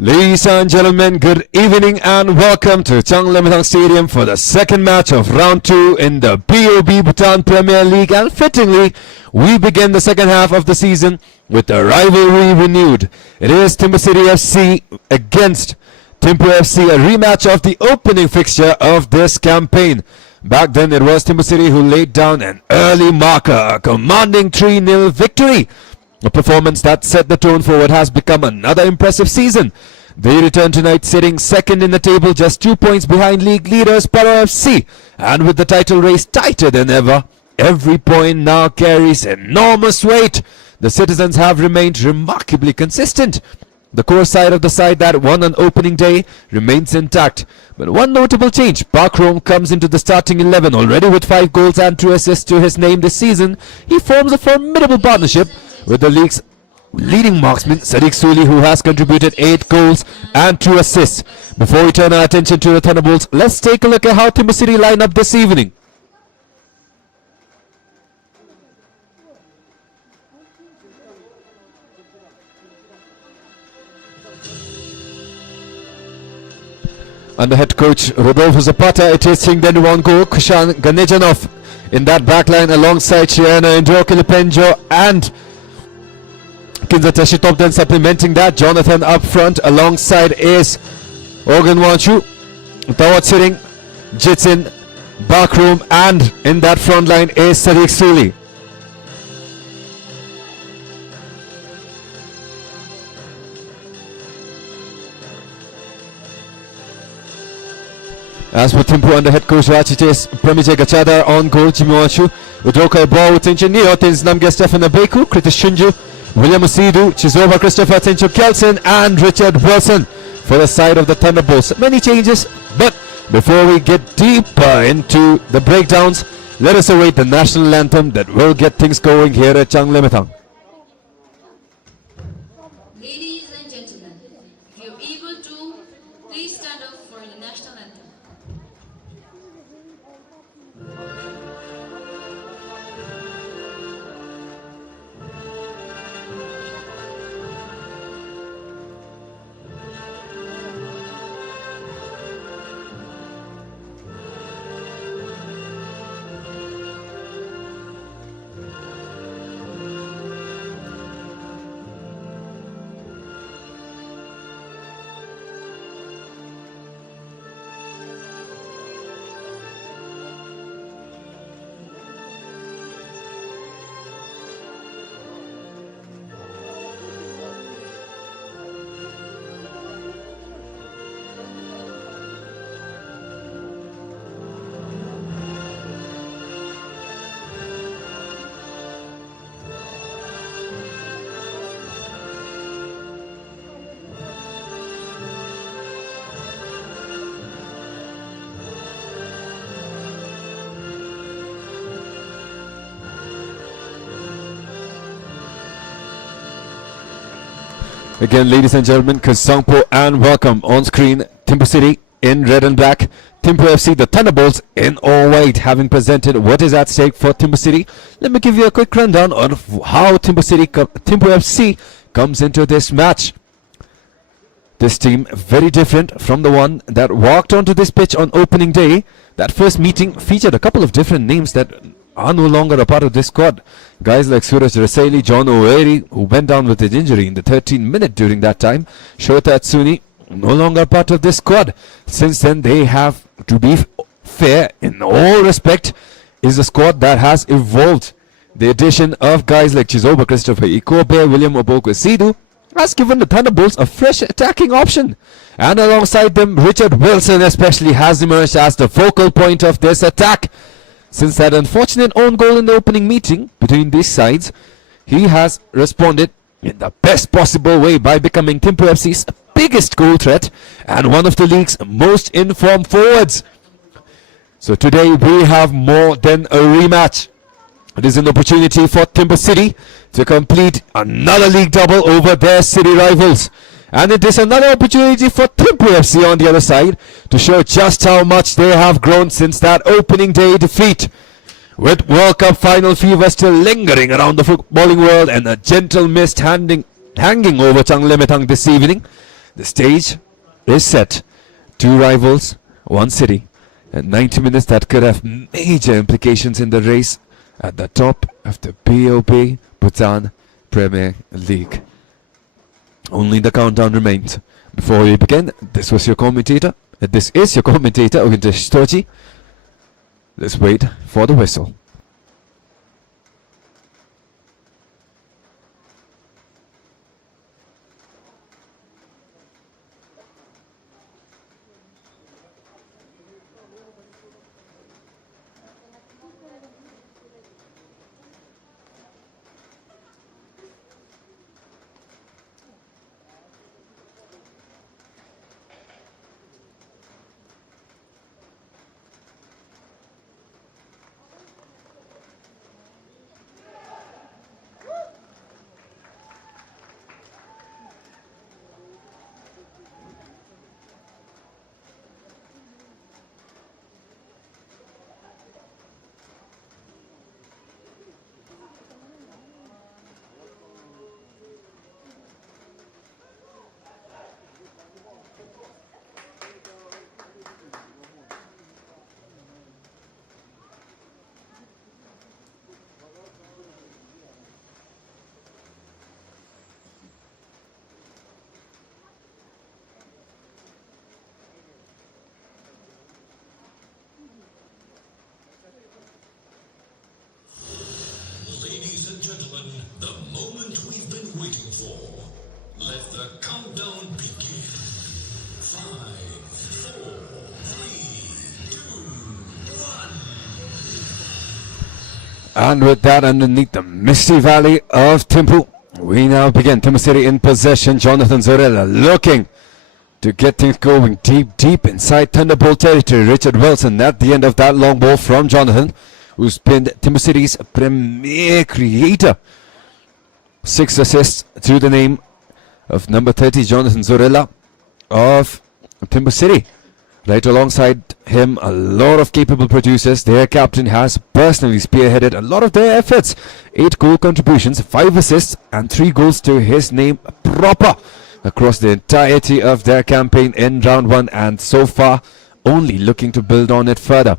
Ladies and gentlemen, good evening and welcome to Changlemetang Stadium for the second match of round 2 in the BoB Bhutan Premier League, and fittingly, we begin the second half of the season with the rivalry renewed. It is THIMPHU City FC against THIMPHU FC, a rematch of the opening fixture of this campaign. Back then it was THIMPHU City who laid down an early marker, a commanding 3-0 victory. A performance that set the tone for what has become another impressive season. They return tonight sitting second in the table, just 2 points behind league leaders Para FC. And with the title race tighter than ever, every point now carries enormous weight. The citizens have remained remarkably consistent. The core side of the side that won on opening day remains intact. But one notable change: Park Rome comes into the starting 11 already with 5 goals and 2 assists to his name this season. He forms a formidable partnership with the league's leading marksman Sadiq Suli, who has contributed 8 goals and 2 assists. Before we turn our attention to the Thunderbolts, let's take a look at how THIMPHU City line up this evening. Under head coach Rodolfo Zapata, it is Singden goal, Kushan Ganejanov in that backline alongside Chiana Indro Kilipenjo and Kinza Teshitop, supplementing that. Jonathan up front, alongside is Organ Wanchu, Tawat sitting, Jitsin, Backroom, and in that front line is Sadiq Suli. As for THIMPHU under head coach Rachites Premije Gachadar on goal, Jimmy Wanchu, Udoka ball with Neo, Tins Namge Stefan Abeku, Kritis Shunju, William Osidu, Chizova Christopher Tencho Kelson, and Richard Wilson for the side of the Thunderbolts. Many changes, but before we get deeper into the breakdowns, let us await the national anthem that will get things going here at Changlemetang. Ladies and gentlemen, if you're able to, please stand up for the national anthem. Again, ladies and gentlemen, Kazangpo and welcome on screen. THIMPHU City in red and black, THIMPHU FC, the Thunderbolts, in all white, having presented what is at stake for THIMPHU City. Let me give you a quick rundown on how THIMPHU FC comes into this match. This team very different from the one that walked onto this pitch on opening day. That first meeting featured a couple of different names that are no longer a part of this squad. Guys like Suraj Rasaili, John O'Leary, who went down with his injury in the 13th minute during that time. Shota Atsuni, no longer part of this squad. Since then, they have, to be fair, in all respect, is a squad that has evolved. The addition of guys like Chizoba Christopher Ikobe, William Oboko Sidu has given the Thunderbolts a fresh attacking option. And alongside them, Richard Wilson especially has emerged as the focal point of this attack. Since that unfortunate own goal in the opening meeting between these sides, he has responded in the best possible way by becoming THIMPHU FC's biggest goal threat and one of the league's most informed forwards. So today we have more than a rematch. It is an opportunity for THIMPHU City to complete another league double over their city rivals. And it is another opportunity for THIMPHU FC on the other side to show just how much they have grown since that opening day defeat. With World Cup final fever still lingering around the footballing world and a gentle mist hanging over Changlemetang this evening, The stage is set. Two rivals, one city. And 90 minutes that could have major implications in the race at the top of the BoB Bhutan Premier League. Only the countdown remains. Before we begin, this is your commentator, Unauthorized Toji. Let's wait for the whistle. Ladies and gentlemen, the moment we've been waiting for. Let the countdown begin. 5, 4, 3, 2, 1. And with that underneath the misty valley of THIMPHU, we now begin. THIMPHU City in possession. Jonathan Zorella looking to get things going deep inside Thunderbolt territory. Richard Wilson at the end of that long ball from Jonathan, who's been THIMPHU City's premier creator. 6 assists to the name of number 30, Jonathan Zorella of THIMPHU City. Right alongside him, a lot of capable producers. Their captain has personally spearheaded a lot of their efforts. 8 goal contributions, 5 assists, and 3 goals to his name proper across the entirety of their campaign in round 1, and so far only looking to build on it further.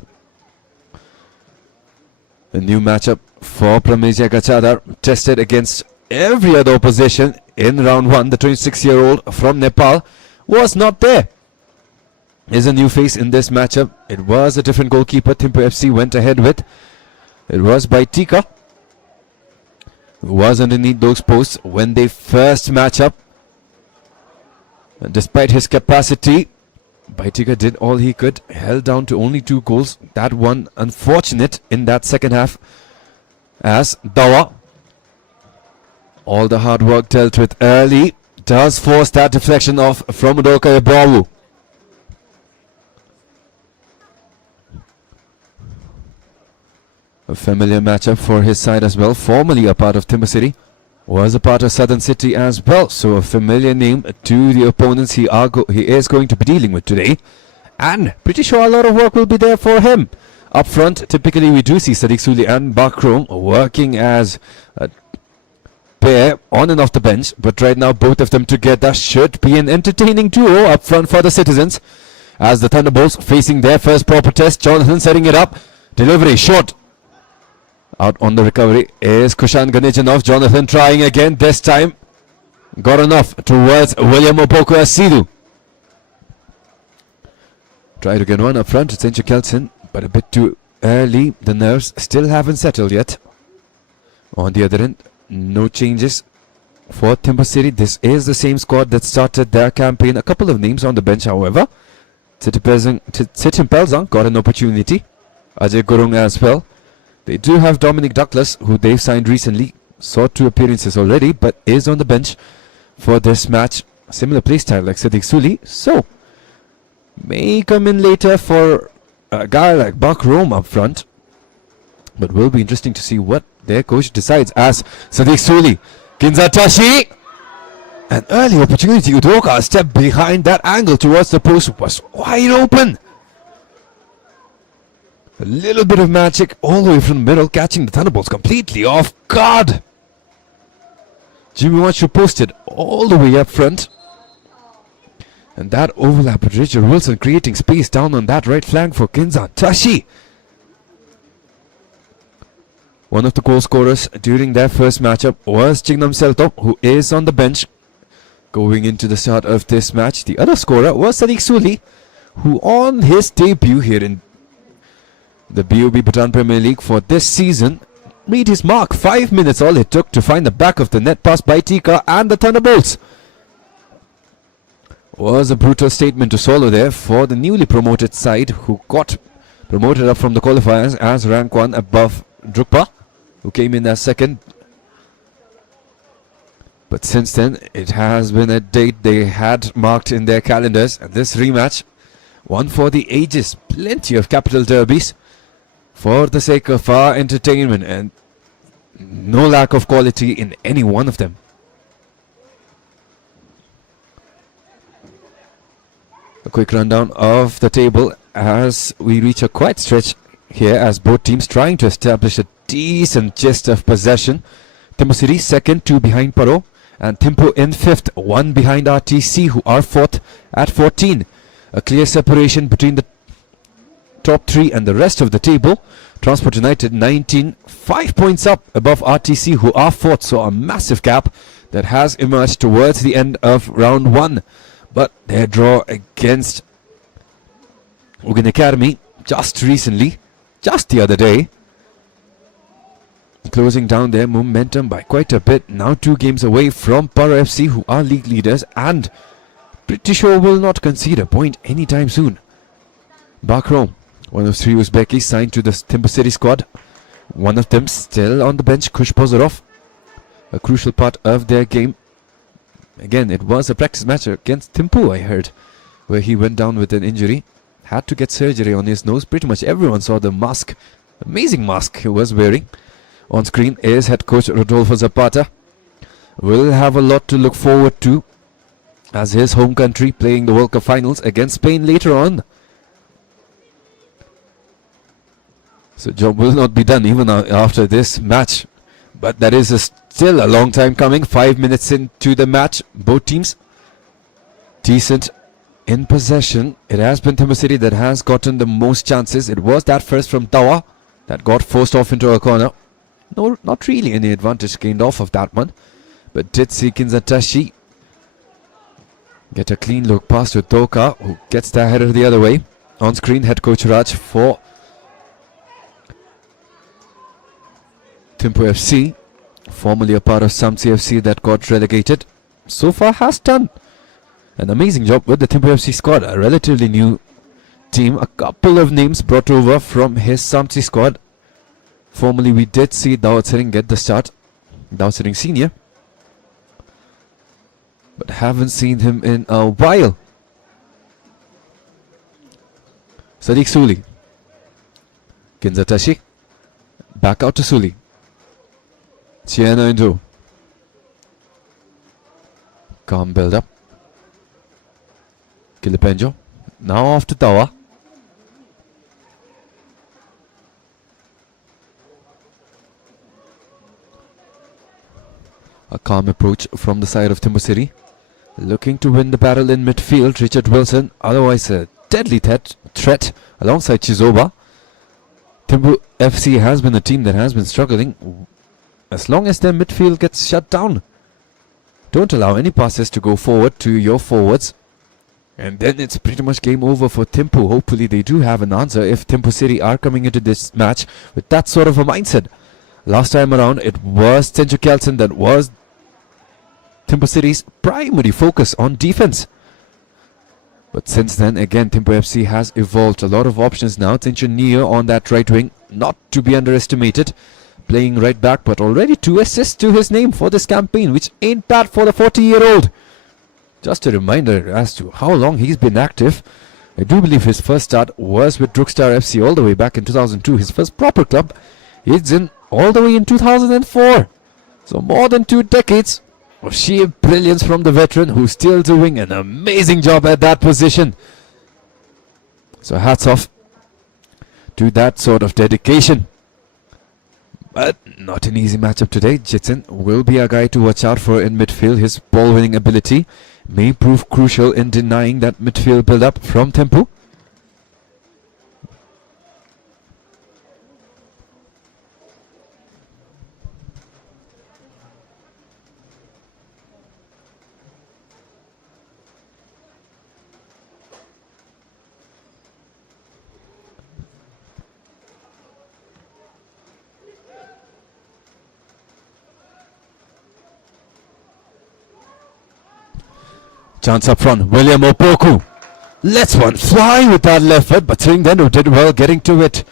A new matchup for Prameja Gachadar, tested against every other opposition in round 1. The 26-year-old from Nepal was not there. Is a new face in this matchup. It was a different goalkeeper THIMPHU FC went ahead with. It was Baitika, who was underneath those posts when they first match up. And despite his capacity, Baitika did all he could, held down to only 2 goals. That one unfortunate in that second half, as Dawa, all the hard work dealt with early, does force that deflection off from Udoka Bawu. A familiar matchup for his side as well. Formerly a part of THIMPHU City, was a part of Southern City as well. So a familiar name to the opponents he is going to be dealing with today. And pretty sure a lot of work will be there for him. Up front, typically we do see Sadiq Suli and Bakrom working as a pair on and off the bench. But right now both of them together should be an entertaining duo up front for the citizens. As the Thunderbolts facing their first proper test. Jonathan setting it up. Delivery short. Out on the recovery is Kushan Ganejanov. Jonathan trying again, this time got enough towards William Opoko Asidu. Try to get one up front, it's Incha Kelson, but a bit too early. The nerves still haven't settled yet. On the other end, no changes for THIMPHU City. This is the same squad that started their campaign. A couple of names on the bench, however. Sitimpelzang got an opportunity. Ajay Gurung as well. They do have Dominic Douglas, who they've signed recently. Saw 2 appearances already, but is on the bench for this match. Similar playstyle like Sadiq Suli. So, may come in later for a guy like Bakrom up front. But will be interesting to see what their coach decides as Sadiq Suli. Kinzatashi! An early opportunity. Udoka step behind that angle towards the post was wide open. A little bit of magic all the way from the middle, catching the Thunderbolts completely off guard. Jimmy Wachu posted all the way up front. And that overlap with Richard Wilson creating space down on that right flank for Kinza Tashi. One of the goal scorers during their first matchup was Chingnam Selto, who is on the bench going into the start of this match. The other scorer was Sadiq Suli, who on his debut here in the BoB Bhutan Premier League for this season made his mark. 5 minutes all it took to find the back of the net pass by Tika, and the Thunderbolts. Was a brutal statement to swallow there for the newly promoted side, who got promoted up from the qualifiers as rank 1 above Drukpa, who came in as second. But since then, it has been a date they had marked in their calendars, and this rematch, one for the ages. Plenty of capital derbies for the sake of our entertainment, and no lack of quality in any one of them. A quick rundown of the table as we reach a quiet stretch here, as both teams trying to establish a decent gist of possession. THIMPHU City second, 2 behind Paro, and THIMPHU in 5th, 1 behind RTC, who are 4th at 14. A clear separation between the top 3 and the rest of the table. Transport United 19, 5 points up above RTC, who are 4th, so a massive gap that has emerged towards the end of round 1. But their draw against Ugan Academy just recently, just the other day, closing down their momentum by quite a bit. Now 2 games away from Paro FC, who are league leaders and pretty sure will not concede a point anytime soon. Bakrom, one of 3 Uzbekis signed to the THIMPHU City squad. One of them still on the bench, Kush Pozorov, a crucial part of their game. Again, it was a practice match against THIMPHU, I heard, where he went down with an injury. Had to get surgery on his nose. Pretty much everyone saw the mask. Amazing mask he was wearing. On screen is head coach Rodolfo Zapata. Will have a lot to look forward to as his home country playing the World Cup finals against Spain later on. So job will not be done even after this match. But that is still a long time coming. 5 minutes into the match. Both teams decent in possession. It has been THIMPHU City that has gotten the most chances. It was that first from Tawa that got forced off into a corner. No, not really any advantage gained off of that one. But did see Kinzatashi get a clean look pass to Toka, who gets the header the other way. On screen, head coach Raj for THIMPHU FC, formerly a part of Samsi FC that got relegated, so far has done an amazing job with the THIMPHU FC squad. A relatively new team, a couple of names brought over from his Samsi squad. Formerly we did see Dawat Sering get the start, Dawat Sering Senior, but haven't seen him in a while. Sadiq Suli, Kinzatashi, back out to Suli. Chiena into calm build up. Kilipenjo now off to Tawa. A calm approach from the side of THIMPHU City, looking to win the battle in midfield. Richard Wilson, otherwise a deadly threat alongside Chizoba. THIMPHU FC has been a team that has been struggling. As long as their midfield gets shut down, don't allow any passes to go forward to your forwards, and then it's pretty much game over for THIMPHU. Hopefully they do have an answer if THIMPHU City are coming into this match with that sort of a mindset. Last time around it was Tenjo Kelson that was THIMPHU City's primary focus on defense. But since then, again, THIMPHU FC has evolved. A lot of options now. Tenjo Neo on that right wing, not to be underestimated. Playing right back, but already 2 assists to his name for this campaign, which ain't bad for the 40-year-old. Just a reminder as to how long he's been active. I do believe his first start was with Drukstar FC all the way back in 2002. His first proper club, he's in all the way in 2004. So more than 2 decades of sheer brilliance from the veteran, who's still doing an amazing job at that position. So hats off to that sort of dedication. But not an easy matchup today. Jitsin will be a guy to watch out for in midfield. His ball-winning ability may prove crucial in denying that midfield build-up from THIMPHU. Chance up front, William Opoku lets one fly with that left foot, but Sringdenu did well getting to it.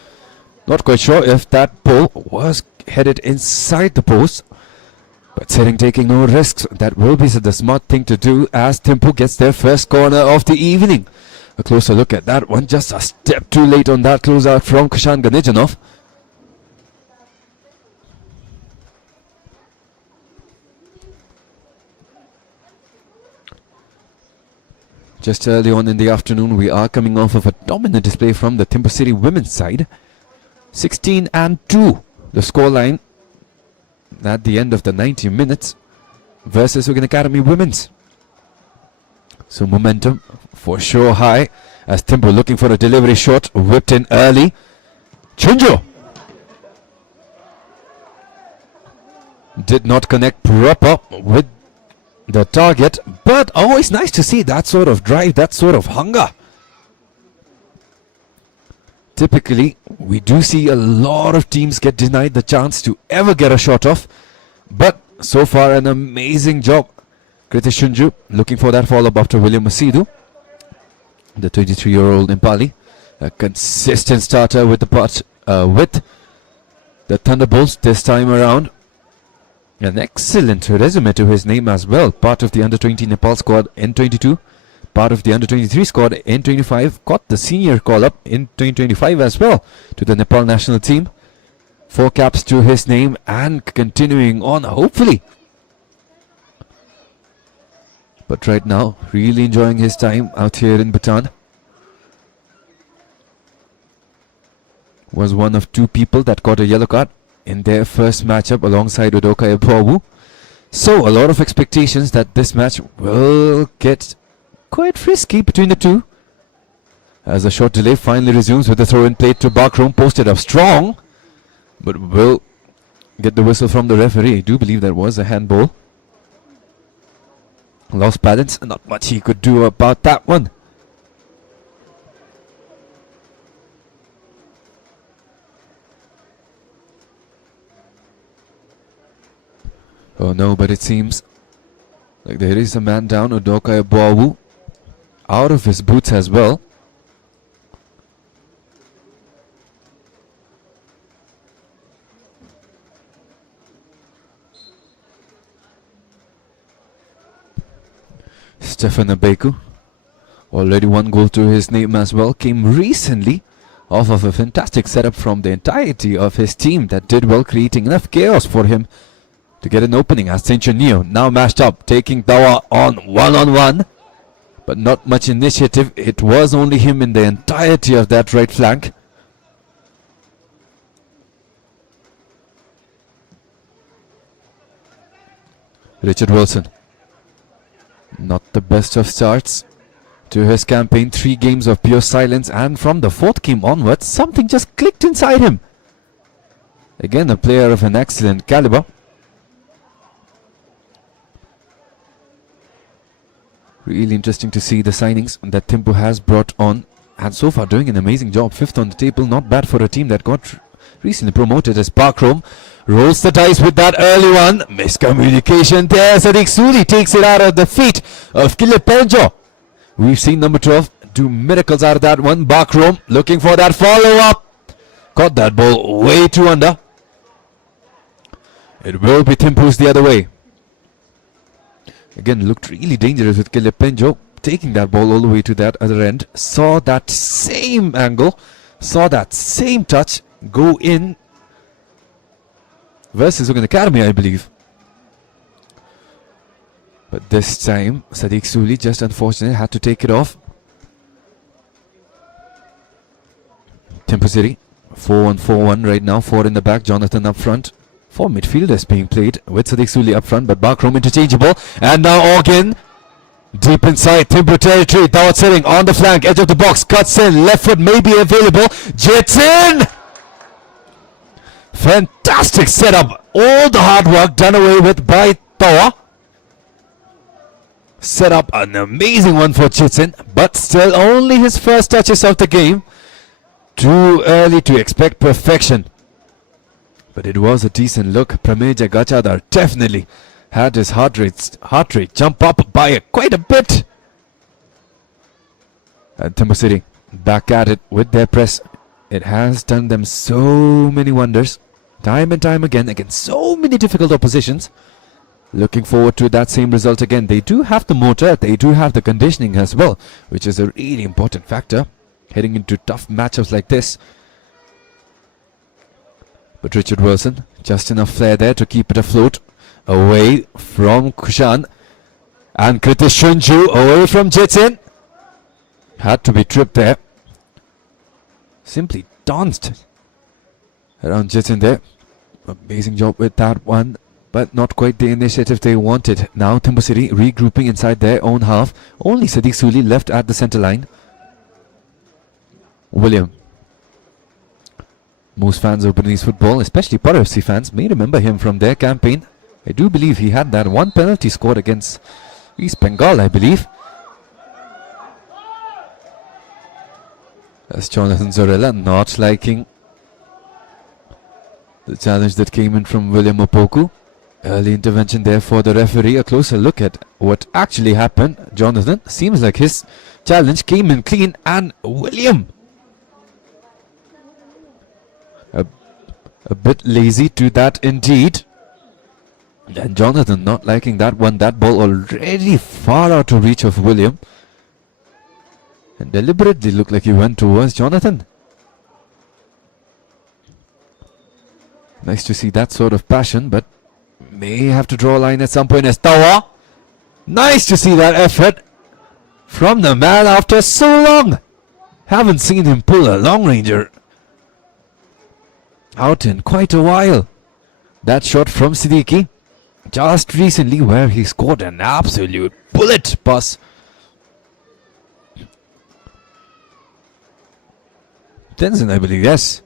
Not quite sure if that ball was headed inside the post, but Sering taking no risks. That will be the smart thing to do as THIMPHU gets their first corner of the evening. A closer look at that one, just a step too late on that closeout from Kushan Ganejanov. Just early on in the afternoon, we are coming off of a dominant display from the THIMPHU City women's side. 16-2, the scoreline at the end of the 90 minutes versus Ugan Academy women's. So momentum for sure high as THIMPHU looking for a delivery shot, whipped in early. Chunjo did not connect proper with the target, but always nice to see that sort of drive, that sort of hunger. Typically, we do see a lot of teams get denied the chance to ever get a shot off, but so far an amazing job. Kritish Shunju looking for that follow-up after William Masidu, the 23-year-old Nepali, a consistent starter with the Thunderbolts this time around. An excellent resume to his name as well. Part of the under-20 Nepal squad in 22. Part of the under-23 squad in 25. Got the senior call-up in 2025 as well to the Nepal national team. 4 caps to his name and continuing on, hopefully. But right now, really enjoying his time out here in Bhutan. Was one of 2 people that got a yellow card in their first matchup alongside Udoka Ebobu. So a lot of expectations that this match will get quite frisky between the two. As a short delay finally resumes with the throw-in played to Bakrom, posted up strong, but will get the whistle from the referee. I do believe that was a handball. Lost balance, not much he could do about that one. Oh no, but it seems like there is a man down, Udoka Ebobu, out of his boots as well. Stefan Abeku, already 1 goal to his name as well, came recently off of a fantastic setup from the entirety of his team that did well, creating enough chaos for him to get an opening as Saint Neo now mashed up, taking Dawa on one-on-one, but not much initiative. It was only him in the entirety of that right flank. Richard Wilson, not the best of starts to his campaign. 3 games of pure silence, and from the 4th game onwards, something just clicked inside him. Again, a player of an excellent caliber. Really interesting to see the signings that THIMPHU has brought on, and so far doing an amazing job. 5th on the table, not bad for a team that got recently promoted. As Bakrom rolls the dice with that early one. Miscommunication there. Sadiq Suli takes it out of the feet of Kilipenjo. We've seen number 12 do miracles out of that one. Bakrom looking for that follow-up. Caught that ball way too under. It will be THIMPHU's the other way. Again, looked really dangerous with Kilipenjo taking that ball all the way to that other end. Saw that same angle, saw that same touch go in versus Ugan Academy, I believe. But this time, Sadiq Suli just unfortunately had to take it off. THIMPHU City, 4-1-4-1 right now. 4 in the back, Jonathan up front. 4 midfielders being played with Sadiq Suli up front, but Bakrom interchangeable. And now Organ Deep inside THIMPHU territory, Dawat sitting on the flank, edge of the box, cuts in, left foot may be available, jets in! Fantastic setup, all the hard work done away with by Tawa. Set up an amazing one for Chitsin, but still only his first touches of the game. Too early to expect perfection. But it was a decent look. Prameja Gachadar definitely had his heart rate jump up by quite a bit. And THIMPHU City back at it with their press. It has done them so many wonders, time and time again, against so many difficult oppositions. Looking forward to that same result again. They do have the motor, they do have the conditioning as well, which is a really important factor heading into tough matchups like this. But Richard Wilson, just enough flair there to keep it afloat, away from Kushan. And Kritish Shunju away from Jetsin. Had to be tripped there. Simply danced around Jetsin there. Amazing job with that one, but not quite the initiative they wanted. Now THIMPHU City regrouping inside their own half. Only Sadiq Suli left at the centre line. William. Most fans of Bhutanese football, especially Par FC fans, may remember him from their campaign. I do believe he had that one penalty scored against East Bengal, I believe. As Jonathan Zorella not liking the challenge that came in from William Opoku. Early intervention there for the referee. A closer look at what actually happened. Jonathan, seems like his challenge came in clean, and William a bit lazy to that indeed. And Jonathan not liking that one. That ball already far out of reach of William. And deliberately looked like he went towards Jonathan. Nice to see that sort of passion, but may have to draw a line at some point as Tawa. Nice to see that effort from the man after so long. Haven't seen him pull a long ranger out in quite a while. That shot from Siddiqui just recently, where he scored an absolute bullet pass. Tenzin, I believe, yes.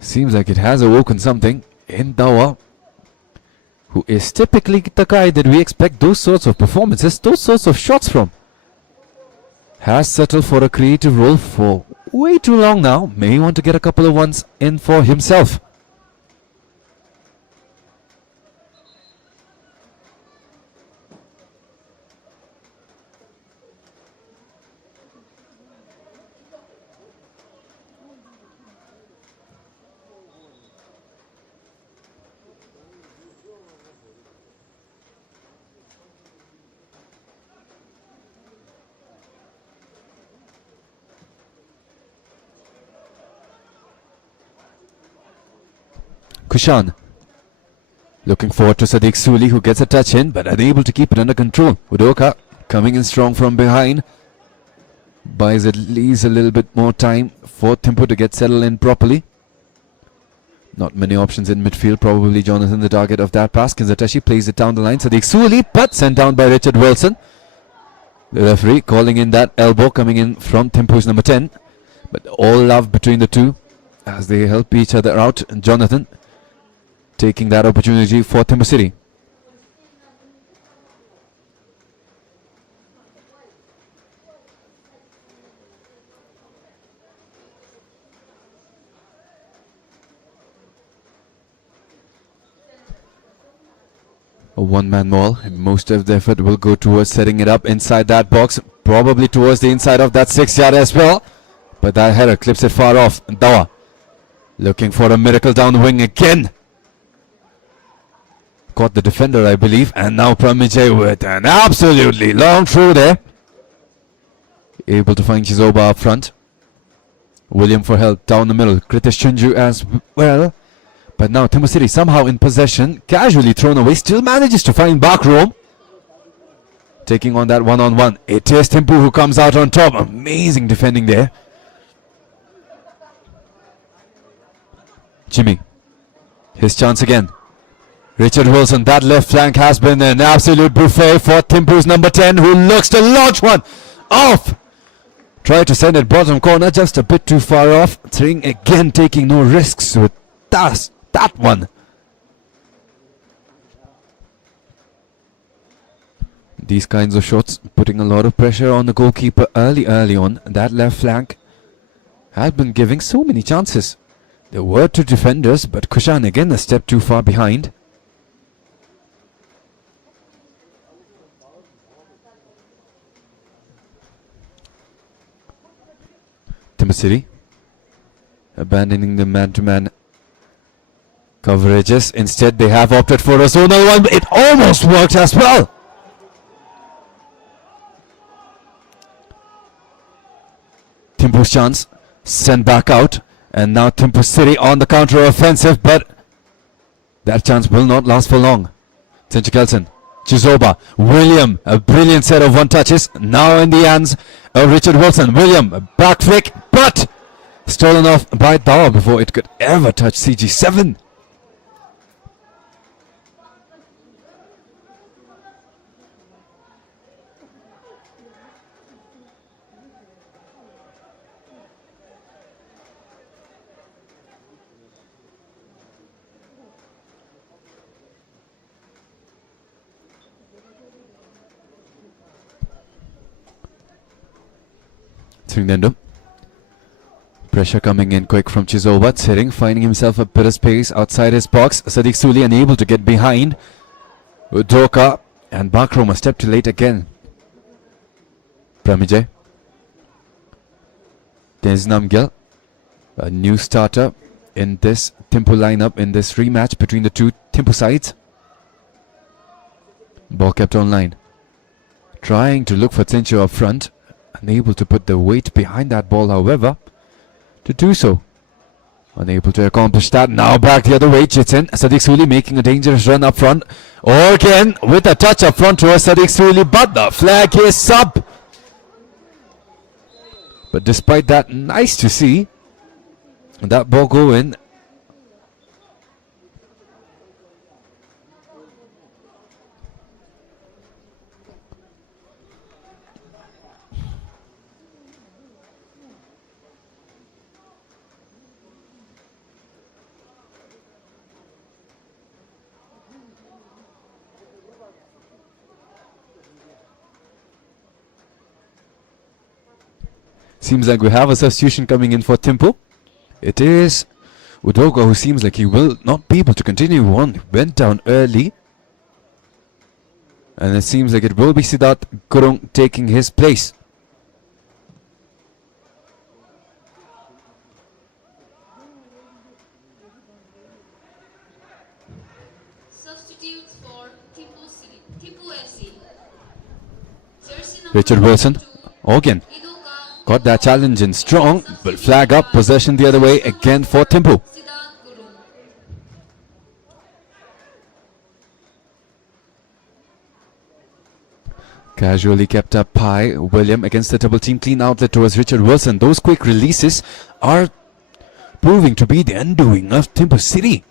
Seems like it has awoken something in Dawa, who is typically the guy that we expect those sorts of performances, those sorts of shots from. Has settled for a creative role for way too long now. May want to get a couple of ones in for himself. Kushan. Looking forward to Sadiq Suli, who gets a touch in but unable to keep it under control. Udoka coming in strong from behind. Buys at least a little bit more time for THIMPHU to get settled in properly. Not many options in midfield. Probably Jonathan the target of that pass. Kinzatashi plays it down the line. Sadiq Suli, but sent down by Richard Wilson. The referee calling in that elbow coming in from THIMPHU's number 10. But all love between the two as they help each other out. And Jonathan taking that opportunity for THIMPHU City. A one-man maul, and most of the effort will go towards setting it up inside that box, probably towards the inside of that 6-yard as well. But that header clips it far off. Dawa looking for a miracle down the wing again. Caught the defender, I believe, and now Pramijay with an absolutely long through there. Able to find Chizoba up front. William for help down the middle. Kritish Chunju as well. But now THIMPHU City somehow in possession, casually thrown away, still manages to find Bakrom. Taking on that one-on-one. It is THIMPHU who comes out on top. Amazing defending there. Jimmy. His chance again. Richard Wilson, that left flank has been an absolute buffet for Thimphu's number 10, who looks to launch one off. Try to send it bottom corner, just a bit too far off. Thring again taking no risks with that one. These kinds of shots putting a lot of pressure on the goalkeeper early on. That left flank has been giving so many chances. There were two defenders, but Kushan again a step too far behind. THIMPHU City abandoning the man-to-man coverages. Instead, they have opted for a zonal one, but it almost worked as well. Thimphu's chance sent back out, and now THIMPHU City on the counter-offensive, but that chance will not last for long. Tsinche Kelson, Chizoba, William, a brilliant set of one-touches, now in the hands of Richard Wilson. William, a back flick, but stolen off by Dawa before it could ever touch CG7. Tringdendum. Pressure coming in quick from Chizoba. Tsering finding himself a bit of space outside his box. Sadiq Suli unable to get behind. Udoka and Bakrom a step too late again. Pramijay. Deznamgil, a new starter in this Thimphu lineup in this rematch between the two Thimphu sides. Ball kept online. Trying to look for Tsinche up front. Unable to put the weight behind that ball, however, to do so. Unable to accomplish that. Now back the other way. Jitsin. Sadiq Suli making a dangerous run up front. Or again with a touch up front towards Sadiq Suli, but the flag is up. But despite that, nice to see that ball go in. Seems like we have a substitution coming in for Thimphu. It is Udoga, who seems like he will not be able to continue on. He went down early. And it seems like it will be Siddharth Gurung taking his place. Substitutes for THIMPHU FC. Jersey number Richard Wilson. 2, Again. Idoka Got that challenge in strong, but flag up, possession the other way again for Thimphu. Siddharth Gurung. Casually kept up high. William against the double team, clean outlet towards Richard Wilson. Those quick releases are proving to be the undoing of THIMPHU City.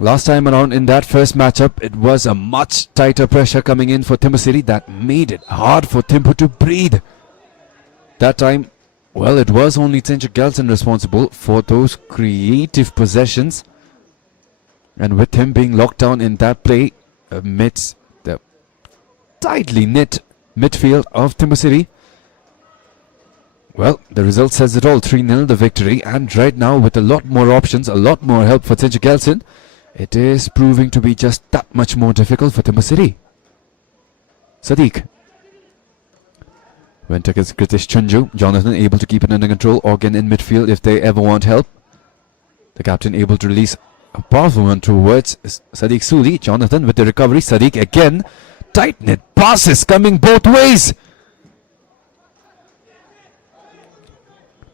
Last time around in that first matchup, it was a much tighter pressure coming in for THIMPHU City that made it hard for Thimphu to breathe. That time, well, it was only Tsinche Kelson responsible for those creative possessions. And with him being locked down in that play amidst the tightly knit midfield of THIMPHU City, well, the result says it all. 3-0 the victory. And right now, with a lot more options, a lot more help for Tsinche Kelson, it is proving to be just that much more difficult for THIMPHU City. Sadiq went against Kritish Chunju. Jonathan able to keep it under control. Organ in midfield if they ever want help. The captain able to release a powerful one towards Sadiq Suli. Jonathan with the recovery. Sadiq again. Tight knit passes coming both ways.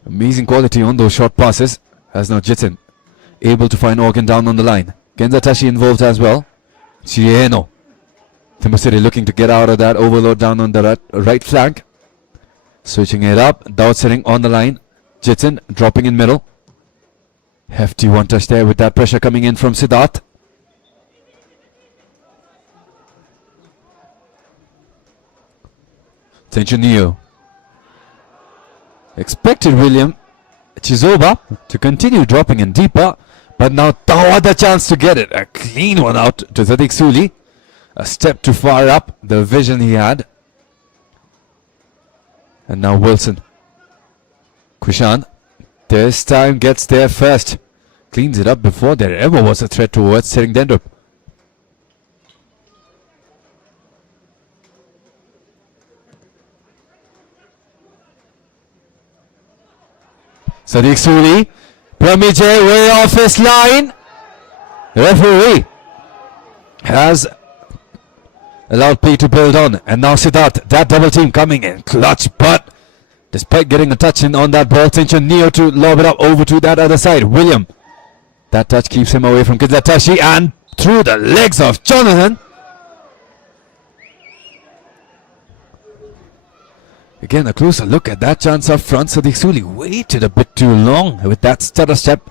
Amazing quality on those short passes. As now Jitsin able to find Organ down on the line. Kenza Tashi involved as well. Chieno. THIMPHU City looking to get out of that overload down on the right flank. Switching it up. Daud sitting on the line. Jitsin dropping in middle. Hefty one touch there with that pressure coming in from Siddharth. Neo. Expected William Chizoba to continue dropping in deeper, but now Tao had the chance to get it. A clean one out to Sadiq Suli. A step too far up, the vision he had. And now Wilson. Kushan this time gets there first. Cleans it up before there ever was a threat towards Seringdendrup. Sadiq Suli. Pramijay way off his line. Referee has allowed play to build on. And now Siddharth, that double team coming in clutch, but despite getting a touch in on that ball, Neo to lob it up over to that other side. William. That touch keeps him away from Kizatashi and through the legs of Jonathan. Again, a closer look at that chance up front. Sadiq Suli waited a bit too long with that stutter step.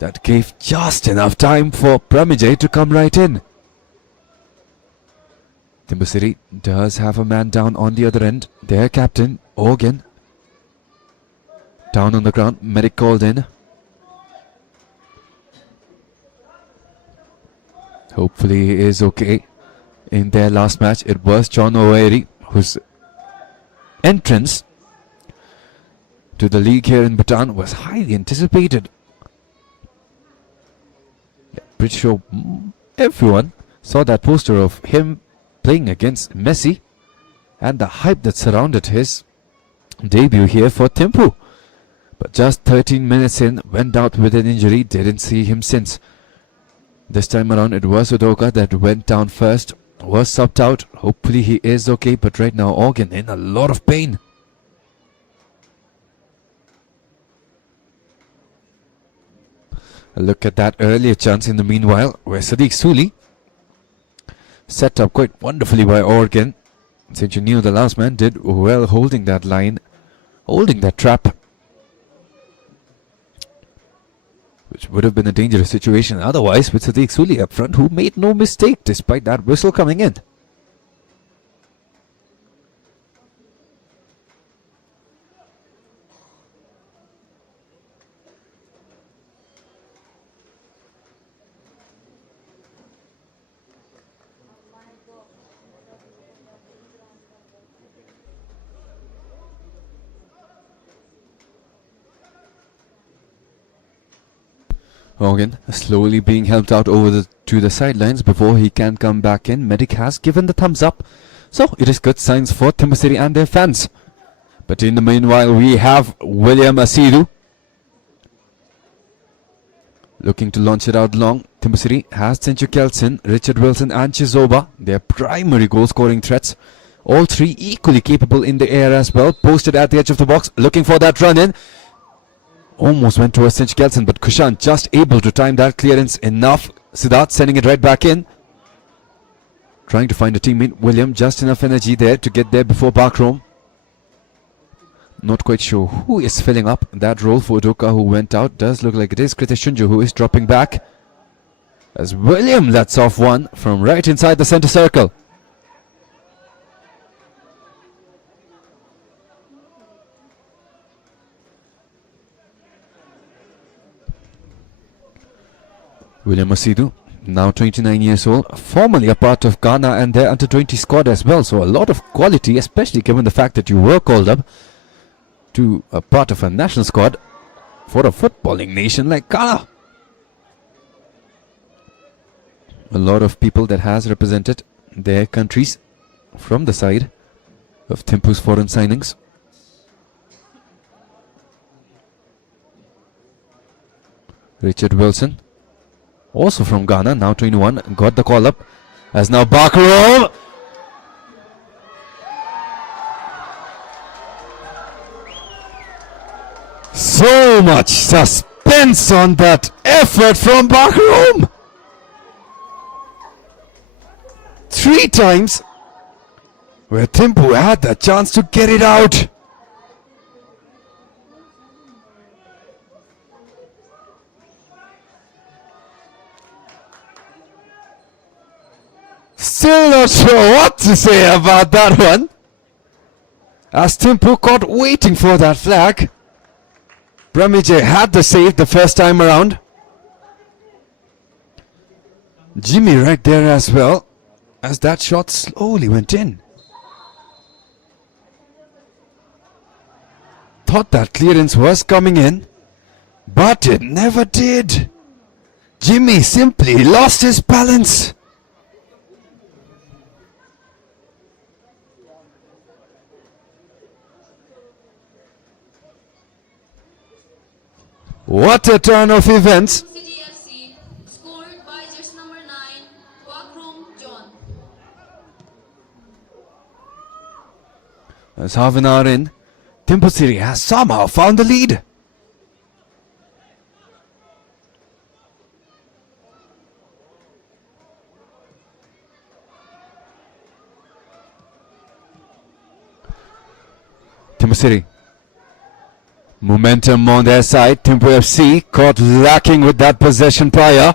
That gave just enough time for Pramijay to come right in. THIMPHU City does have a man down on the other end. Their captain, Organ. Down on the ground, medic called in. Hopefully he is okay. In their last match, it was John O'Leary whose entrance to the league here in Bhutan was highly anticipated. Pretty sure everyone saw that poster of him playing against Messi and the hype that surrounded his debut here for THIMPHU. But just 13 minutes in, went out with an injury, didn't see him since. This time around it was Udoka that went down first, was subbed out. Hopefully he is okay, but right now Organ in a lot of pain. A look at that earlier chance in the meanwhile, where Sadiq Suli set up quite wonderfully by Organ. Since you knew the last man did well holding that line, holding that trap, which would have been a dangerous situation otherwise with Sadiq Suli up front, who made no mistake despite that whistle coming in. Organ slowly being helped out over to the sidelines before he can come back in. Medic has given the thumbs up, so it is good signs for THIMPHU City and their fans. But in the meanwhile, we have William Asidu looking to launch it out long. THIMPHU City has Senchu Kelson, Richard Wilson and Chizoba, their primary goal scoring threats. All three equally capable in the air as well. Posted at the edge of the box, looking for that run in. Almost went towards Senchu Kelson, but Kushan just able to time that clearance enough. Siddharth sending it right back in. Trying to find a teammate. William, just enough energy there to get there before Bakrom. Not quite sure who is filling up that role for Udoka, who went out. Does look like it is Kritish Shunju who is dropping back. As William lets off one from right inside the center circle. William Asidu, now 29 years old, formerly a part of Ghana and their under-20 squad as well. So a lot of quality, especially given the fact that you were called up to a part of a national squad for a footballing nation like Ghana. A lot of people that has represented their countries from the side of THIMPHU's foreign signings. Richard Wilson, also from Ghana, now 21, got the call up. As now Bakrom. So much suspense on that effort from Bakrom. 3 times where THIMPHU had the chance to get it out. Still not sure what to say about that one. as THIMPHU caught waiting for that flag. Pramije had the save the first time around. Jimmy right there as well, as that shot slowly went in. Thought that clearance was coming in, but it never did. Jimmy simply lost his balance. What a turn of events. City FC, scored by jersey number 9, Wakrum John. As half an hour in, THIMPHU City has somehow found the lead. THIMPHU City. Momentum on their side. THIMPHU FC caught lacking with that possession prior.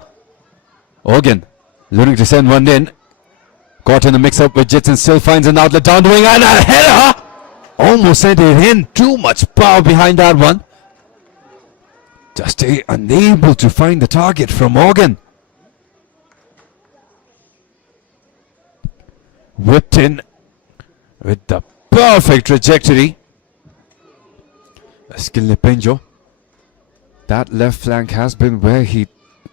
Organ looking to send one in. Caught in the mix-up with Jitson, still finds an outlet down the wing and a header! Almost sent it in. Too much power behind that one. Just unable to find the target from Organ. Whipped in with the perfect trajectory. Skill Penjo. That left flank has been where he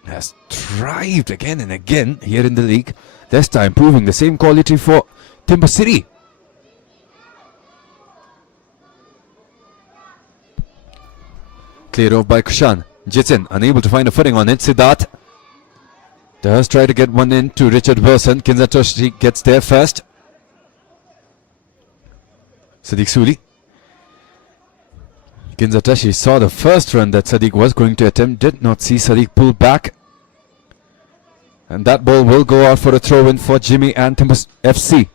has thrived again and again here in the league. This time proving the same quality for THIMPHU City. Cleared off by Kushan. Jitsin unable to find a footing on it. Siddharth does try to get one in to Richard Wilson. Kinzatoshi gets there first. Sadiq Suli. Kinzatashi saw the first run that Sadiq was going to attempt, did not see Sadiq pull back. And that ball will go out for a throw-in for Jimmy and THIMPHU FC.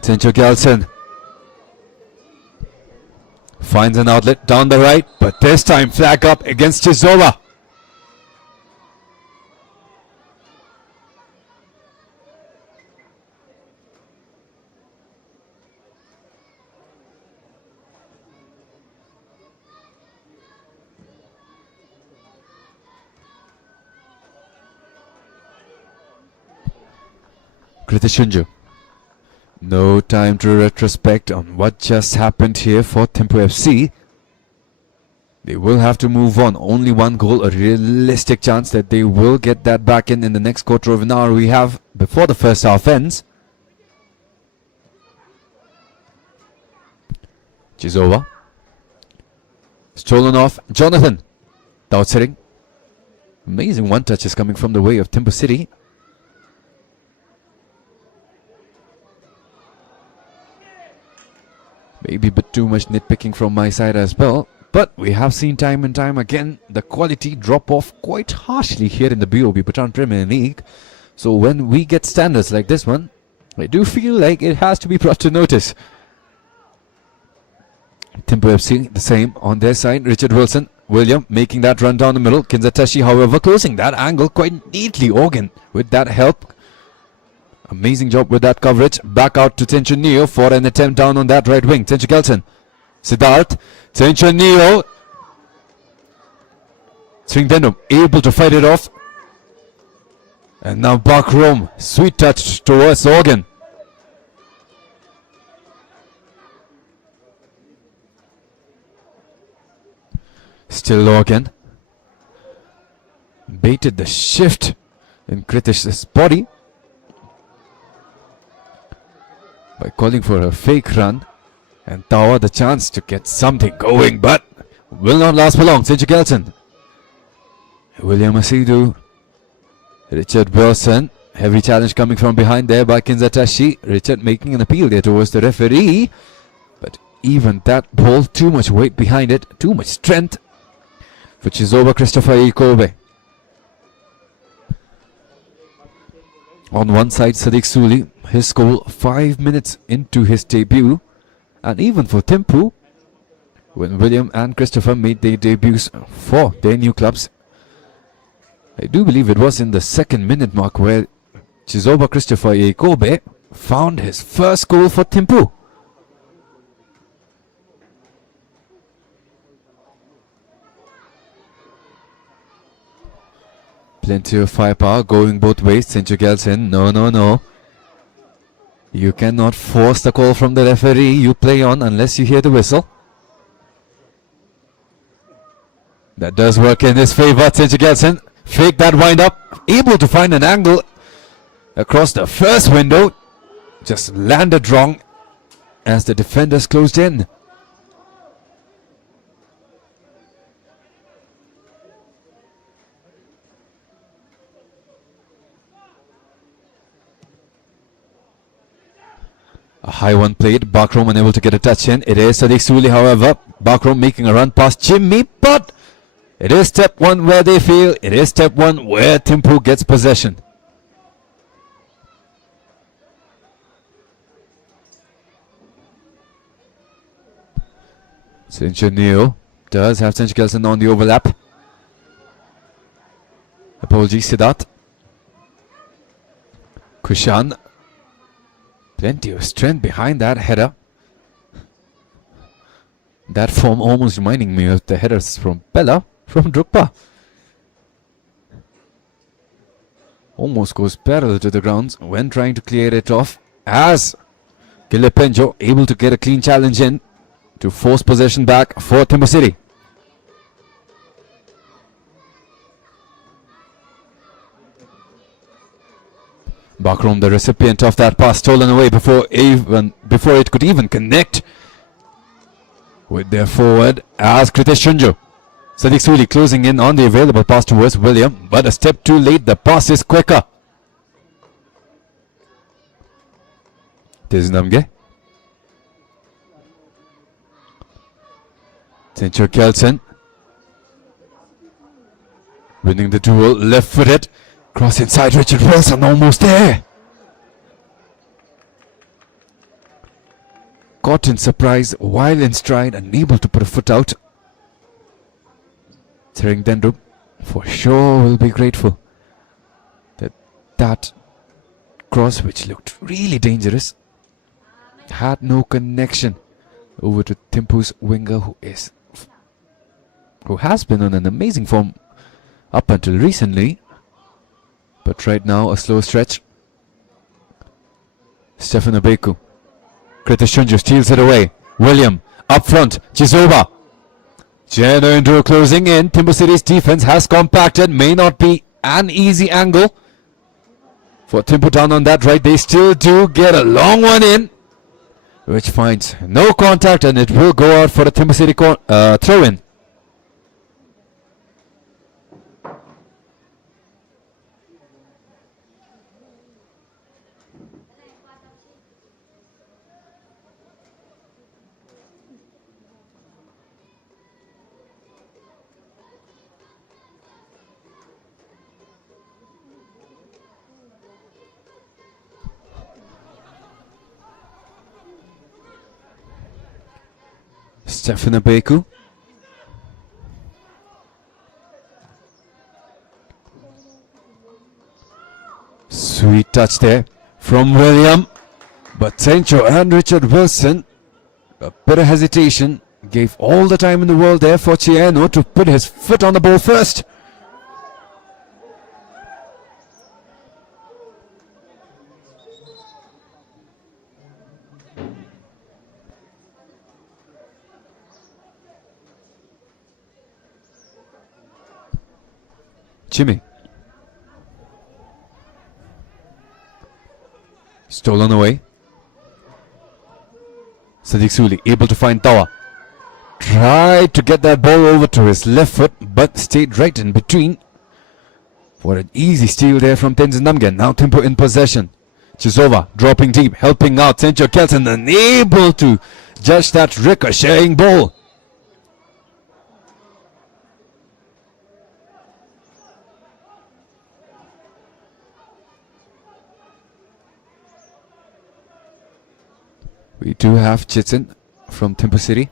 Sencho Galson finds an outlet down the right, but this time flag up against Chisova. Kritishunju. No time to retrospect on what just happened here for THIMPHU FC. They will have to move on. Only one goal, a realistic chance that they will get that back in the next quarter of an hour we have before the first half ends. Chisova. Stolen off. Jonathan. Out sitting. Amazing one touch is coming from the way of THIMPHU City. Maybe a bit too much nitpicking from my side as well. But we have seen time and time again the quality drop off quite harshly here in the BoB Bhutan Premier League. So when we get standards like this one, I do feel like it has to be brought to notice. THIMPHU FC the same on their side. Richard William making that run down the middle. Kinzatashi however closing that angle quite neatly. Organ with that help. Amazing job with that coverage. Back out to Tenchu Neo for an attempt down on that right wing. Tenchu Gelson. Siddharth. Tenchu Neo. Swingdenum able to fight it off. And now Bakrom. Sweet touch towards Organ. Still Organ. Baited the shift in Kritish's body by calling for a fake run, and Tawa the chance to get something going, but will not last for long. Senju Gelson. William Asidu. Richard Wilson. Heavy challenge coming from behind there by Kinzatashi. Richard making an appeal there towards the referee, but even that ball, too much weight behind it, too much strength for Chisova Christopher Ikobe. On one side, Sadiq Suli, his goal 5 minutes into his debut. And even for THIMPHU, when William and Christopher made their debuts for their new clubs, I do believe it was in the 2nd minute mark where Chizoba Christopher Kobe found his first goal for THIMPHU. Plenty of firepower going both ways. THIMPHU Gelson, no. You cannot force the call from the referee. You play on unless you hear the whistle. That does work in his favor. THIMPHU Gelson fake that wind up, able to find an angle across the first window, just landed wrong as the defenders closed in. A high one played, Bakrom unable to get a touch in. It is Sadiq Suli, however. Bakrom making a run past Jimmy, but it is step one where they fail. It is step one where THIMPHU gets possession. Sincho Neo does have THIMPHU Gelson on the overlap. Apologies, Siddharth. Kushan. Plenty of strength behind that header. That form almost reminding me of the headers from Bella from Drukpa. Almost goes parallel to the grounds when trying to clear it off, as Gilipenjo able to get a clean challenge in to force possession back for THIMPHU City. Bakrom, the recipient of that pass, stolen away before it could even connect with their forward as Kritesh Chunju. Sadiq Suli closing in on the available pass towards William, but a step too late. The pass is quicker. Tiznamge. Sincho Gelson winning the duel, left-footed. Cross inside, Richard Wilson almost there. Caught in surprise while in stride, unable to put a foot out. Tsering Dendrup for sure will be grateful that cross, which looked really dangerous, had no connection over to THIMPHU's winger, who has been on an amazing form up until recently. But right now, a slow stretch. Stefan Abeku. Kritesh Chunju steals it away. William, up front. Chizoba. Jeno Indro closing in. THIMPHU City's defense has compacted. May not be an easy angle for THIMPHU down on that right. They still do get a long one in, which finds no contact, and it will go out for a THIMPHU City throw-in. Stefan Abeku. Sweet touch there from William. But Sincho and Richard Wilson, a bit of hesitation, gave all the time in the world there for Chieno to put his foot on the ball first. Jimmy. Stolen away. Sadiq Suli able to find Tawa. Tried to get that ball over to his left foot, but stayed right in between for an easy steal there from Tenzin Namgen. Now THIMPHU in possession. Chisova dropping deep, helping out. Sincho Gelson unable to judge that ricocheting ball. We do have Chitin from THIMPHU City.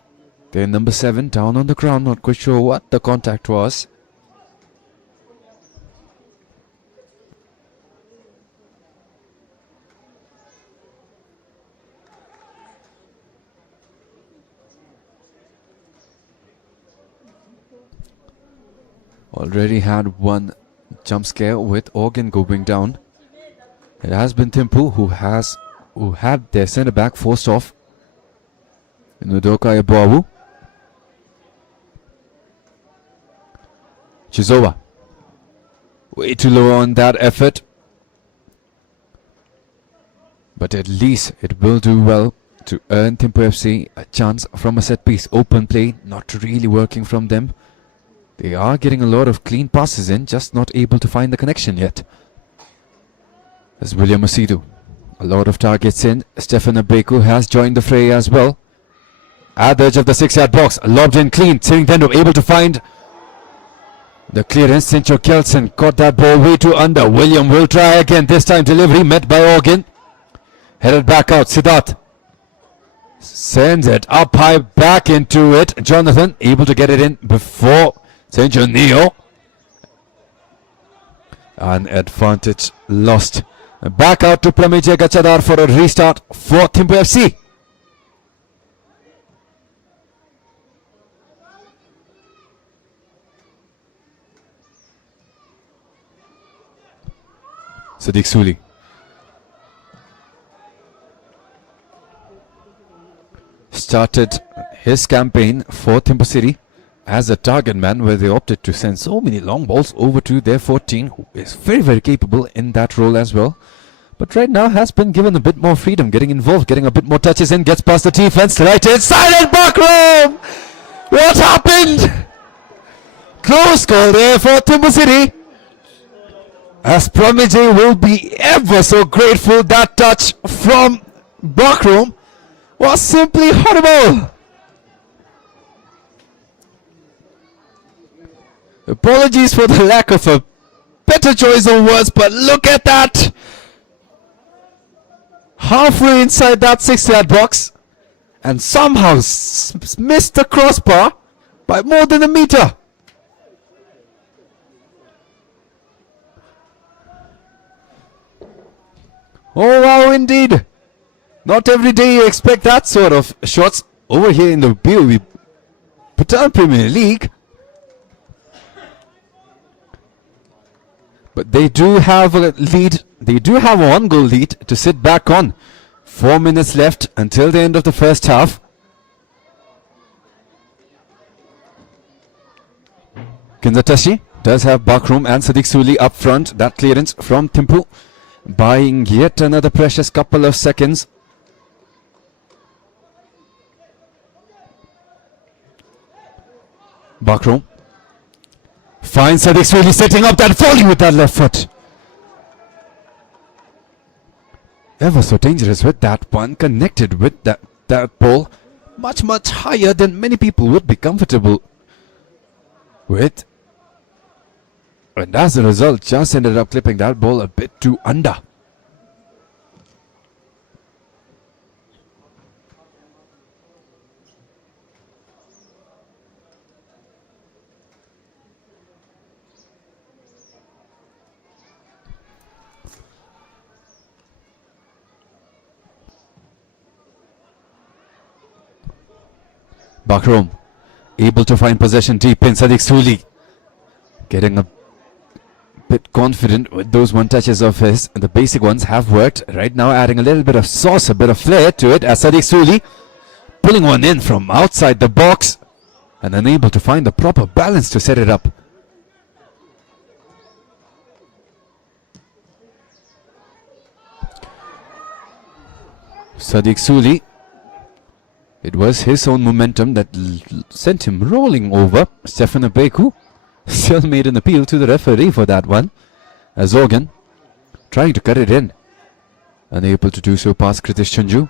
They're number 7 down on the ground. Not quite sure what the contact was. Already had one jump scare with Organ going down. It has been THIMPHU who had their centre back forced off. Nudoka Bobu. Chizoba. Way too low on that effort. But at least it will do well to earn THIMPHU FC a chance from a set piece. Open play, not really working from them. They are getting a lot of clean passes in, just not able to find the connection yet. As William Asidu. A lot of targets in. Stefan Abeku has joined the fray as well. At the edge of the 6-yard box, lobbed in clean. Dendo able to find the clearance. Sincho Kelson caught that ball way too under. William will try again. This time delivery met by Organ. Headed back out. Siddharth sends it up high back into it. Jonathan able to get it in before Sincho Neo. An advantage lost. Back out to Pramij Gachadar for a restart for THIMPHU FC. Sadiq Suli. Started his campaign for THIMPHU City as a target man, where they opted to send so many long balls over to their 14, who is very, very capable in that role as well. But right now has been given a bit more freedom, getting involved, getting a bit more touches in, gets past the defense, right inside and back room! What happened? Close call there for THIMPHU City. As Pramij will be ever so grateful, that touch from Backroom was simply horrible. Apologies for the lack of a better choice of words, but look at that! Halfway inside that 6-yard box and somehow missed the crossbar by more than a meter. Oh wow, indeed. Not every day you expect that sort of shots over here in the BoB Bhutan Premier League. But they do have a lead. They do have a 1-goal lead to sit back on. 4 minutes left until the end of the first half. Kinzatashi does have Backroom and Sadiq Suli up front. That clearance from THIMPHU, buying yet another precious couple of seconds. Backroom finds Sadiq Suli setting up that volley with that left foot. Ever so dangerous with that one, connected with that ball much higher than many people would be comfortable with. And as a result, just ended up clipping that ball a bit too under. Backroom able to find possession deep in. Sadiq Suli getting a bit confident with those one touches of his. The basic ones have worked. Right now adding a little bit of sauce, a bit of flair to it, as Sadiq Suli pulling one in from outside the box and unable to find the proper balance to set it up. Sadiq Suli, it was his own momentum that sent him rolling over. Stefan Abeku still made an appeal to the referee for that one, as Organ trying to cut it in, unable to do so past Kritish Chunju.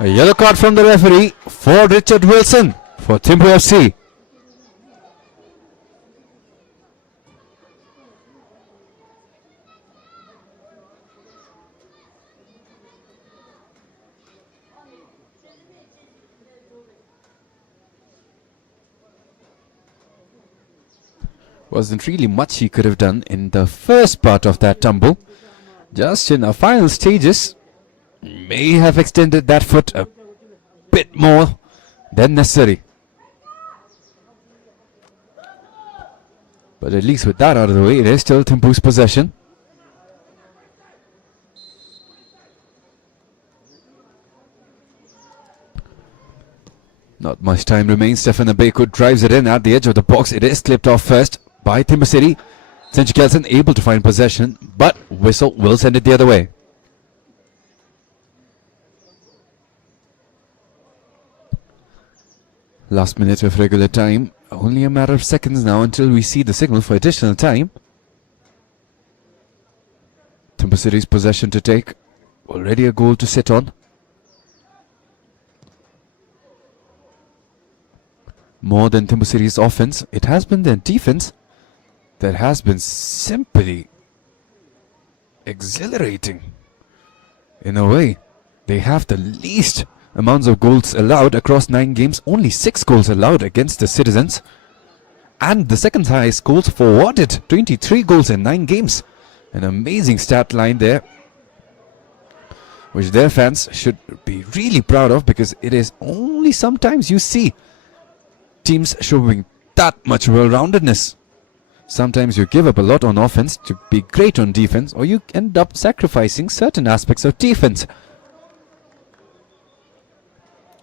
A yellow card from the referee for Richard Wilson for THIMPHU FC. Wasn't really much he could have done in the first part of that tumble. Just in the final stages, may have extended that foot a bit more than necessary. But at least with that out of the way, it is still THIMPHU's possession. Not much time remains. Stefan Abeku drives it in at the edge of the box. It is clipped off first by THIMPHU City. Sanju Kelson able to find possession, but whistle will send it the other way. Last minute of regular time. Only a matter of seconds now until we see the signal for additional time. THIMPHU City's possession to take. Already a goal to sit on. More than THIMPHU City's offense, it has been their defense that has been simply exhilarating. In a way, they have the least amounts of goals allowed across 9 games, only 6 goals allowed against the Citizens, and the second highest goals forwarded, 23 goals in 9 games. An amazing stat line there, which their fans should be really proud of, because it is only sometimes you see teams showing that much well-roundedness. Sometimes you give up a lot on offense to be great on defense, or you end up sacrificing certain aspects of defense.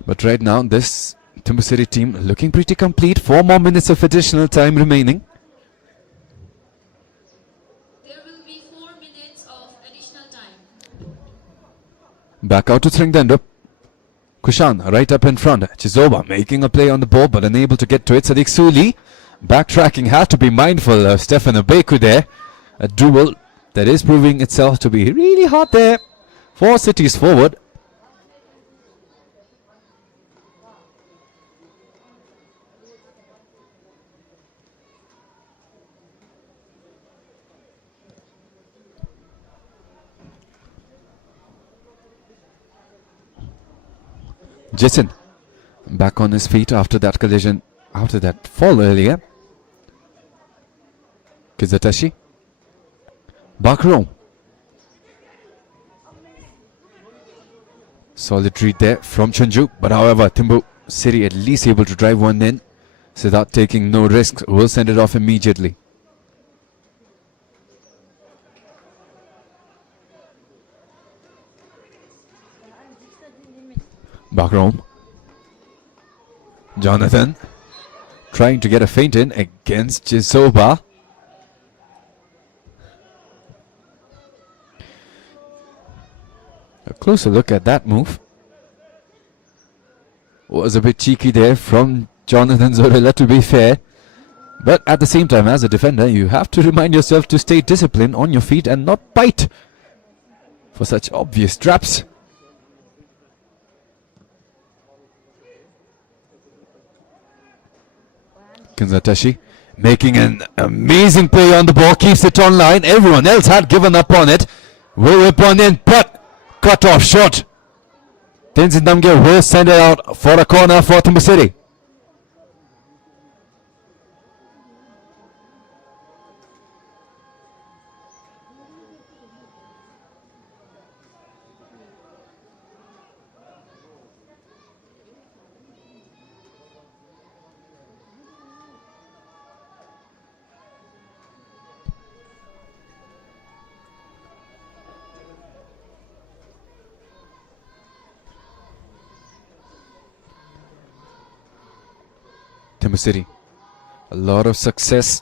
But right now, this THIMPHU City team looking pretty complete. 4 more minutes of additional time remaining. There will be 4 minutes of additional time. Back out to Thringdendup. Kushan right up in front. Chizoba making a play on the ball but unable to get to it. Sadiq Suli backtracking. Had to be mindful of Stefan Abeku there. A duel that is proving itself to be really hard there. 4 cities forward. Jason back on his feet after that collision, after that fall earlier. Kizatashi. Bakro. Solid read there from Chunju, but however, THIMPHU City at least able to drive one in. Siddharth taking no risks, will send it off immediately. Bakrom. Jonathan trying to get a feint in against Chizoba. A closer look at that move. Was a bit cheeky there from Jonathan Zorilla, to be fair. But at the same time, as a defender, you have to remind yourself to stay disciplined on your feet and not bite for such obvious traps. Kinzatashi making an amazing play on the ball, keeps it online. Everyone else had given up on it. Will whip one in, but cut off short. Tenzin Damgir will send it out for a corner for THIMPHU City. THIMPHU City, a lot of success.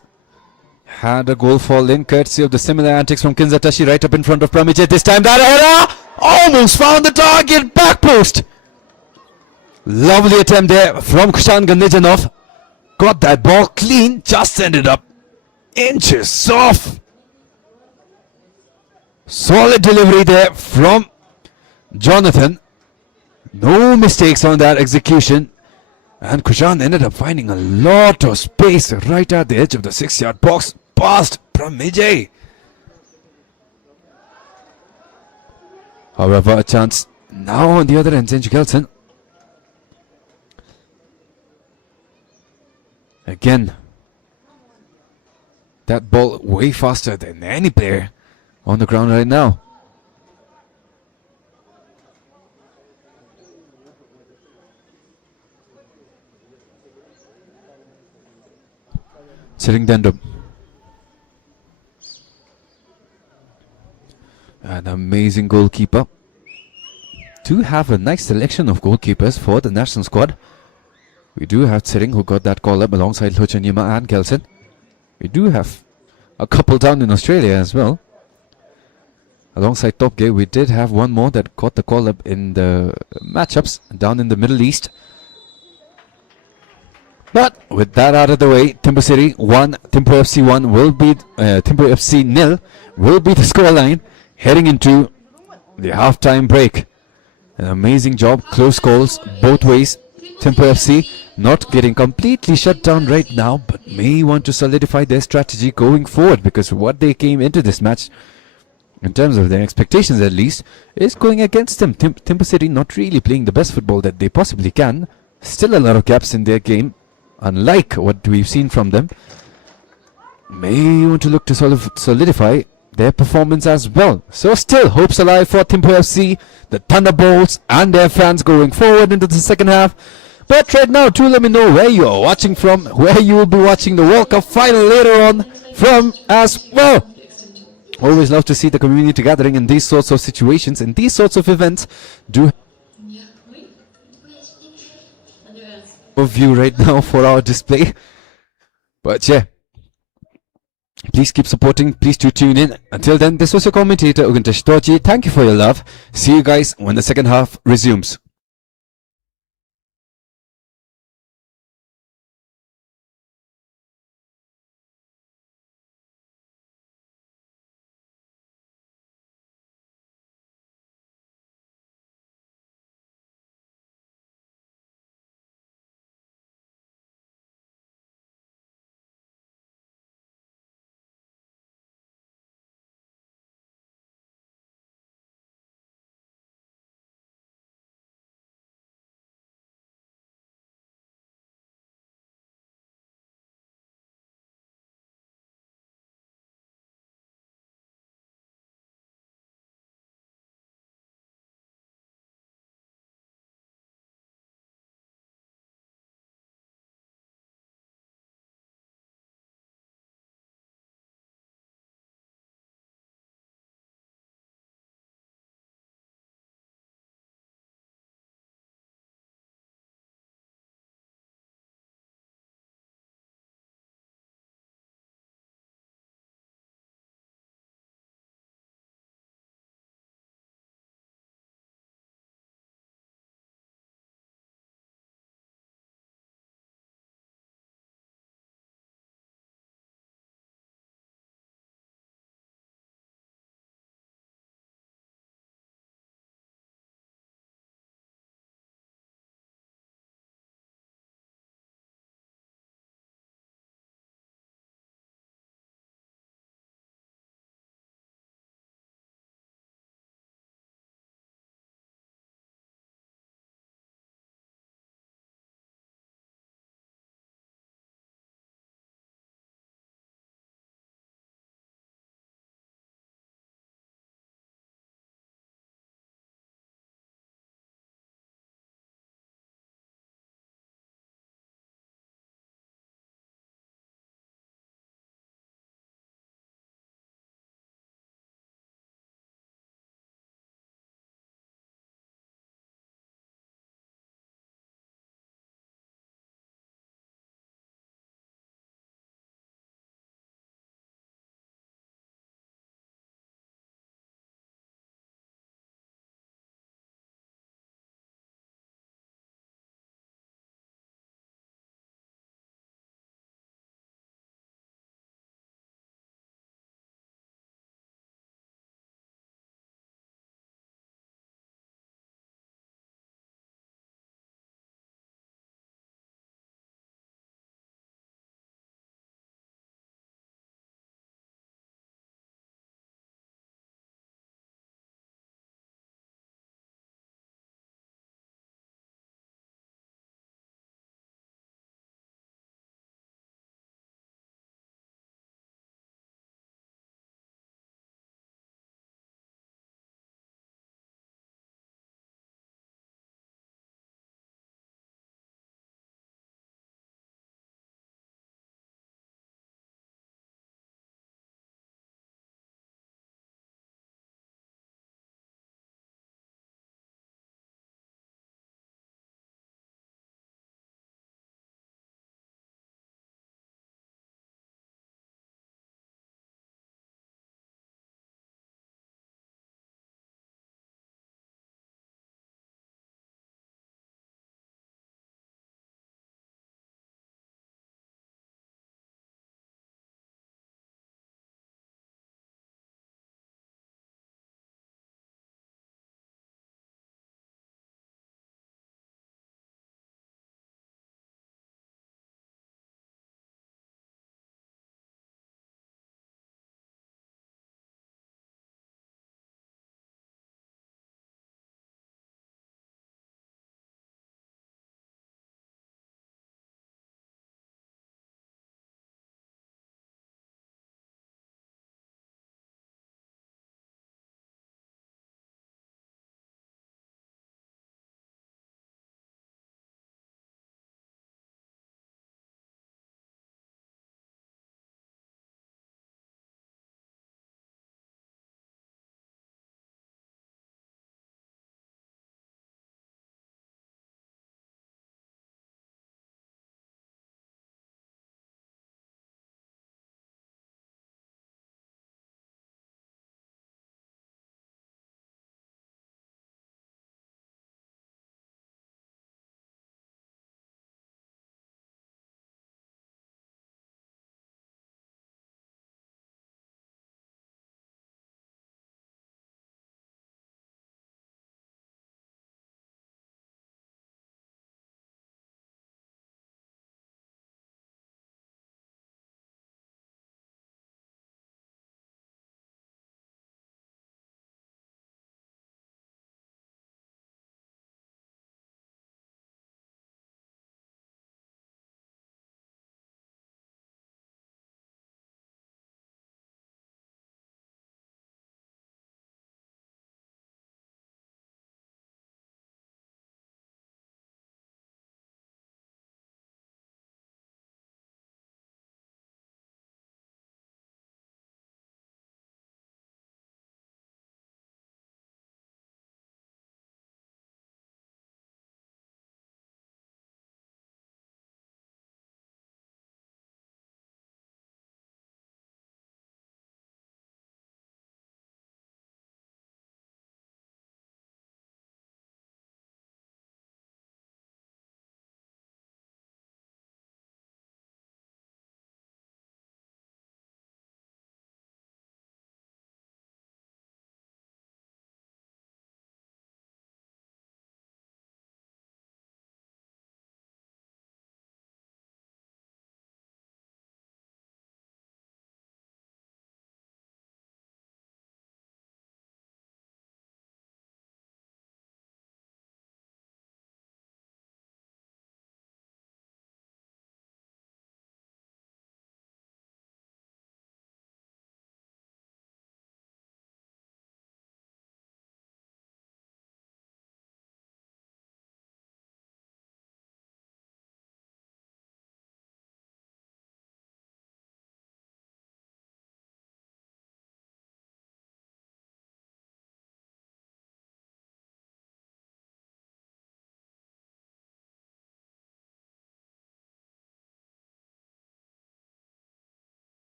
Had a goal fall in courtesy of the similar antics from Kinzatashi right up in front of Pramijay. This time that header almost found the target, back post. Lovely attempt there from Kushan Gandijanov. Got that ball clean, just ended up inches off. Solid delivery there from Jonathan. No mistakes on that execution. And Kushan ended up finding a lot of space right at the edge of the 6-yard box, past Pramijay. However, a chance now on the other end, Sanju Kelson. Again, that ball way faster than any player on the ground right now. Sitting Dandrup. An amazing goalkeeper. Do have a nice selection of goalkeepers for the national squad. We do have Tsering, who got that call up alongside Lochanyima and Kelson. We do have a couple down in Australia as well. Alongside Top Gear, we did have one more that got the call up in the matchups down in the Middle East. But with that out of the way, THIMPHU City 1, THIMPHU FC 1 will be THIMPHU FC 0 will be the scoreline heading into the halftime break. An amazing job, close goals both ways. THIMPHU FC not getting completely shut down right now, but may want to solidify their strategy going forward, because what they came into this match, in terms of their expectations at least, is going against them. THIMPHU City not really playing the best football that they possibly can. Still a lot of gaps in their game, unlike what we've seen from them. May want to look to solidify their performance as well. So still hopes alive for THIMPHU FC, the Thunderbolts and their fans going forward into the second half. But right now, do let me know where you are watching from, where you will be watching the World Cup final later on from as well. Always love to see the community gathering in these sorts of situations, in these sorts of events. Do a view right now for our display. But yeah, please keep supporting. Please do tune in. Until then, this was your commentator, Ugantesh Toji. Thank you for your love. See you guys when the second half resumes.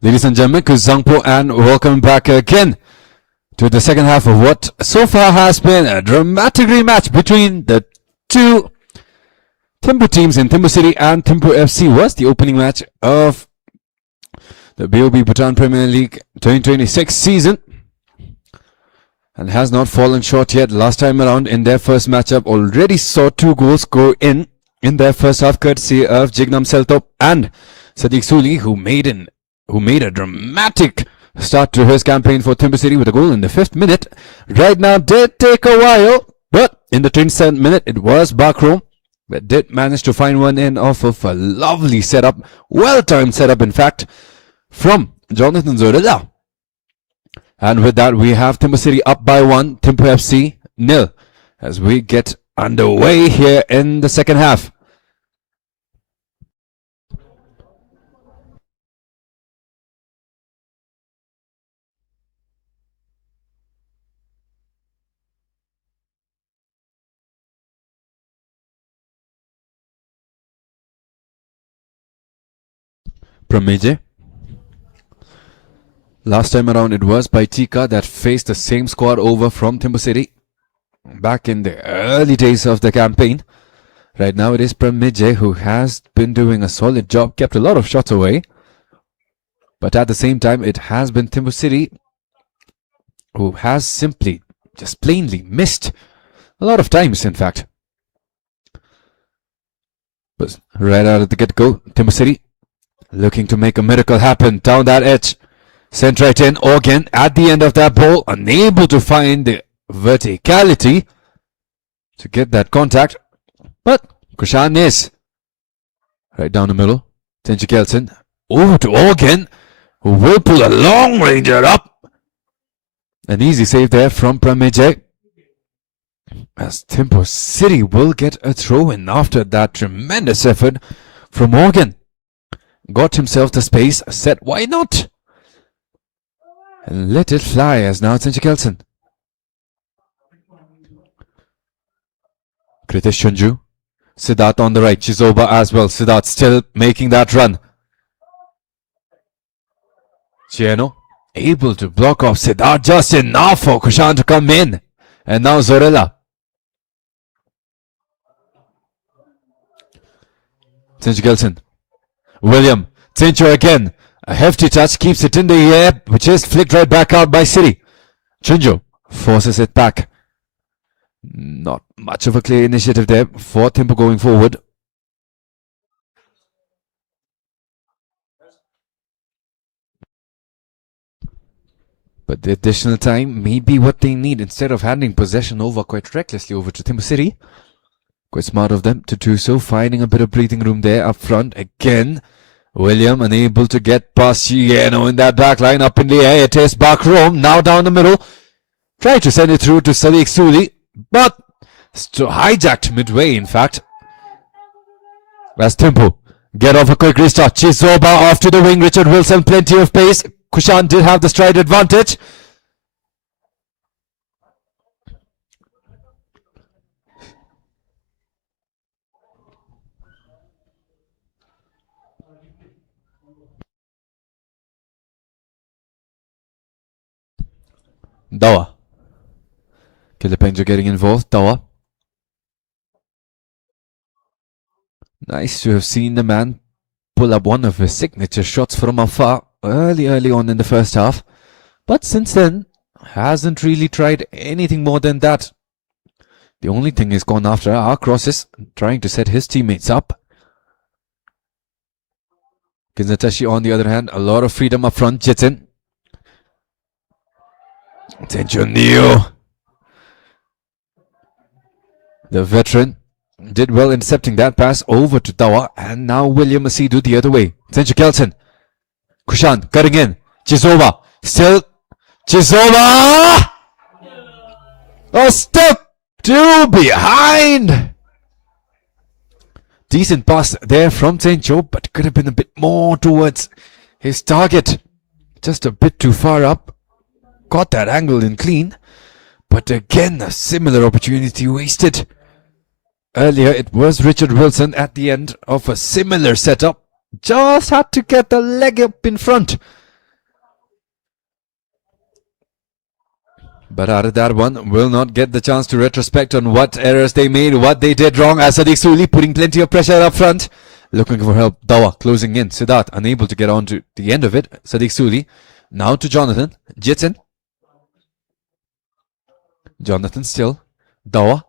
Ladies and gentlemen, THIMPHU and welcome back again to the second half of what so far has been a dramatic rematch between the two THIMPHU teams in THIMPHU City and THIMPHU FC. Was the opening match of the BoB Bhutan Premier League 2026 season and has not fallen short yet. Last time around in their first matchup already saw 2 goals go in their first half, courtesy of Jignam Seltop and Sadiq Suli, who made a dramatic start to his campaign for THIMPHU City with a goal in the 5th minute. Right now did take a while, but in the 27th minute it was Bakrom that did manage to find one in off of a lovely setup, well-timed setup in fact, from Jonathan Zorilla. And with that we have THIMPHU City up by 1, THIMPHU FC nil, as we get underway here in the second half. Prameje. Last time around it was Baitika that faced the same squad over from THIMPHU City back in the early days of the campaign. Right now it is Prameje who has been doing a solid job, kept a lot of shots away. But at the same time it has been THIMPHU City who has simply, just plainly missed a lot of times in fact. But right out of the get-go, THIMPHU City looking to make a miracle happen down that edge. Sent right in. Organ at the end of that ball, unable to find the verticality to get that contact. But Kushan is right down the middle. Tenchi Kelson over to Organ, who will pull a long ranger up. An easy save there from Prameje, as THIMPHU City will get a throw in after that tremendous effort from Organ. Got himself the space, said why not? And let it fly, as now Tenchi Kelson. Kritish Chunju. Siddharth on the right, Chizoba as well. Siddharth still making that run. Chieno able to block off Siddharth just enough for Kushan to come in. And now Zorella. Tenchi Kelson. William, Tincho again. A hefty touch keeps it in the air, which is flicked right back out by City. Chunjo forces it back. Not much of a clear initiative there for THIMPHU going forward. But the additional time may be what they need instead of handing possession over quite recklessly over to THIMPHU City. Quite smart of them to do so, finding a bit of breathing room there up front. Again, William unable to get past Chieno in that back line. Up in the air, it is Bakrom, now down the middle. Try to send it through to Sadiq Suli, but hijacked midway in fact. As THIMPHU get off a quick restart. Chizoba off to the wing, Richard Wilson, plenty of pace. Kushan did have the stride advantage. Dawa. Kilipenjo getting involved. Dawa. Nice to have seen the man pull up one of his signature shots from afar early on in the first half. But since then, hasn't really tried anything more than that. The only thing he's gone after are crosses, trying to set his teammates up. Kizatashi on the other hand, a lot of freedom up front. Jitin. Tencho Neo, the veteran, did well intercepting that pass over to Dawa, and now William Asidu the other way. Tencho Kelson, Kushan cutting in. Chizoba, still Chizoba! A step two behind. Decent pass there from Tencho, but could have been a bit more towards his target. Just a bit too far up. Got that angle in clean, but again a similar opportunity wasted. Earlier it was Richard Wilson at the end of a similar setup. Just had to get the leg up in front But out of that one, will not get the chance to retrospect on what errors they made, what they did wrong. As Sadiq Suli putting plenty of pressure up front. Looking for help. Dawa closing in. Siddharth unable to get on to the end of it. Sadiq Suli. Now to Jonathan. Jitsin. Jonathan still. Dawa.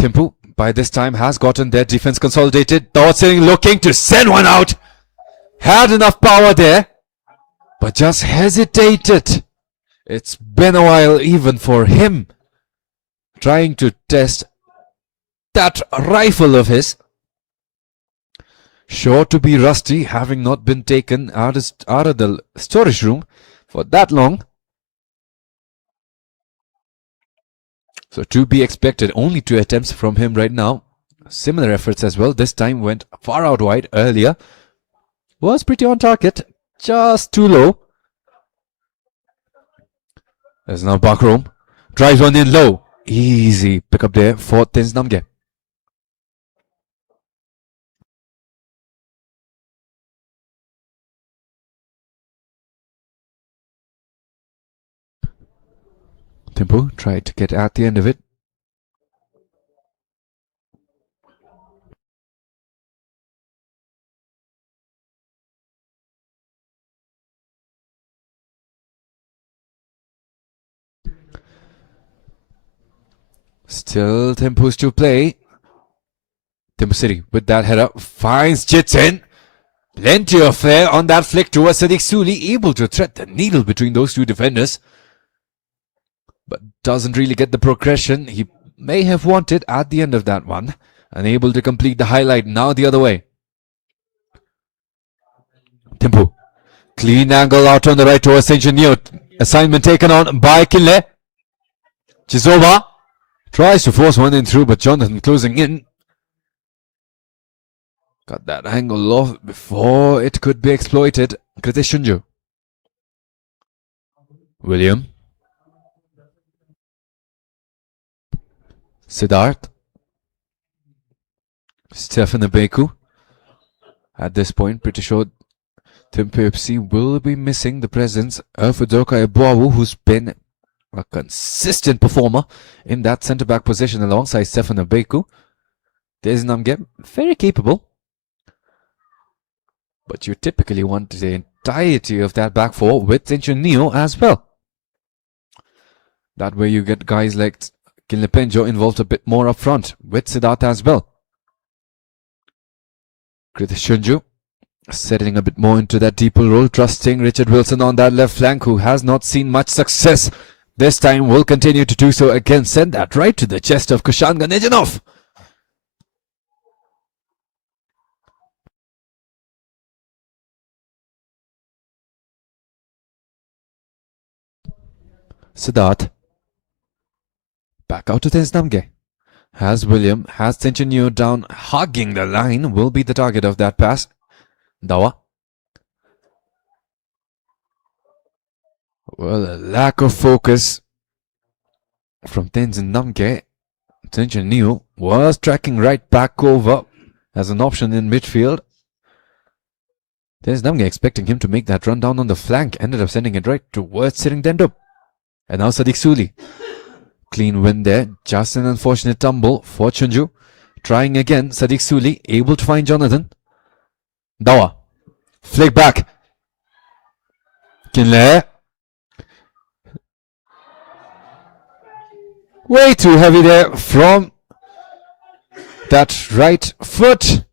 THIMPHU by this time has gotten their defense consolidated. Dawa sitting looking to send one out. Had enough power there. But just hesitated. It's been a while even for him. Trying to test that rifle of his. Sure to be rusty, having not been taken out of the storage room for that long. So to be expected, only 2 attempts from him right now. Similar efforts as well. This time went far out wide earlier. Was pretty on target. Just too low. There's now Bakrom. Drives one in low. Easy pick up there for Tins Namge. THIMPHU tried to get at the end of it. Still THIMPHU's to play. THIMPHU City with that header finds Jitsin. Plenty of flair on that flick towards Sadiq Suli, able to thread the needle between those 2 defenders. But doesn't really get the progression he may have wanted at the end of that one. Unable to complete the highlight. Now the other way. THIMPHU. Clean angle out on the right towards Engineer. Assignment taken on by Kinle. Chizova tries to force one in through, but Jonathan closing in. Got that angle off before it could be exploited. Kritishunju. William. Siddharth. Stefan Abeku. At this point, pretty sure THIMPHU FC will be missing the presence of Udoka Ebuawu, who's been a consistent performer in that centre-back position alongside Stefan Abeku. There's Namge, very capable. But you typically want the entirety of that back four with Neo as well. That way you get guys like Kinlepenjo involved a bit more up front with Siddharth as well. Kritishunju settling a bit more into that deeper role, trusting Richard Wilson on that left flank, who has not seen much success. This time will continue to do so again. Send that right to the chest of Kushan Ganejanov. Siddharth. Back out to Tensnamge. Has William, has Tinchinio down, hugging the line, will be the target of that pass. Dawa. Well, a lack of focus from Tenzin Namge. Tinchinio was tracking right back over as an option in midfield. There's Namge expecting him to make that run down on the flank. Ended up sending it right towards Sitting Dendo. And now Sadiq Suli. Clean win there. Just an unfortunate tumble for Chunju. Trying again. Sadiq Suli able to find Jonathan. Dawa. Flick back. Kinle. Way too heavy there from that right foot.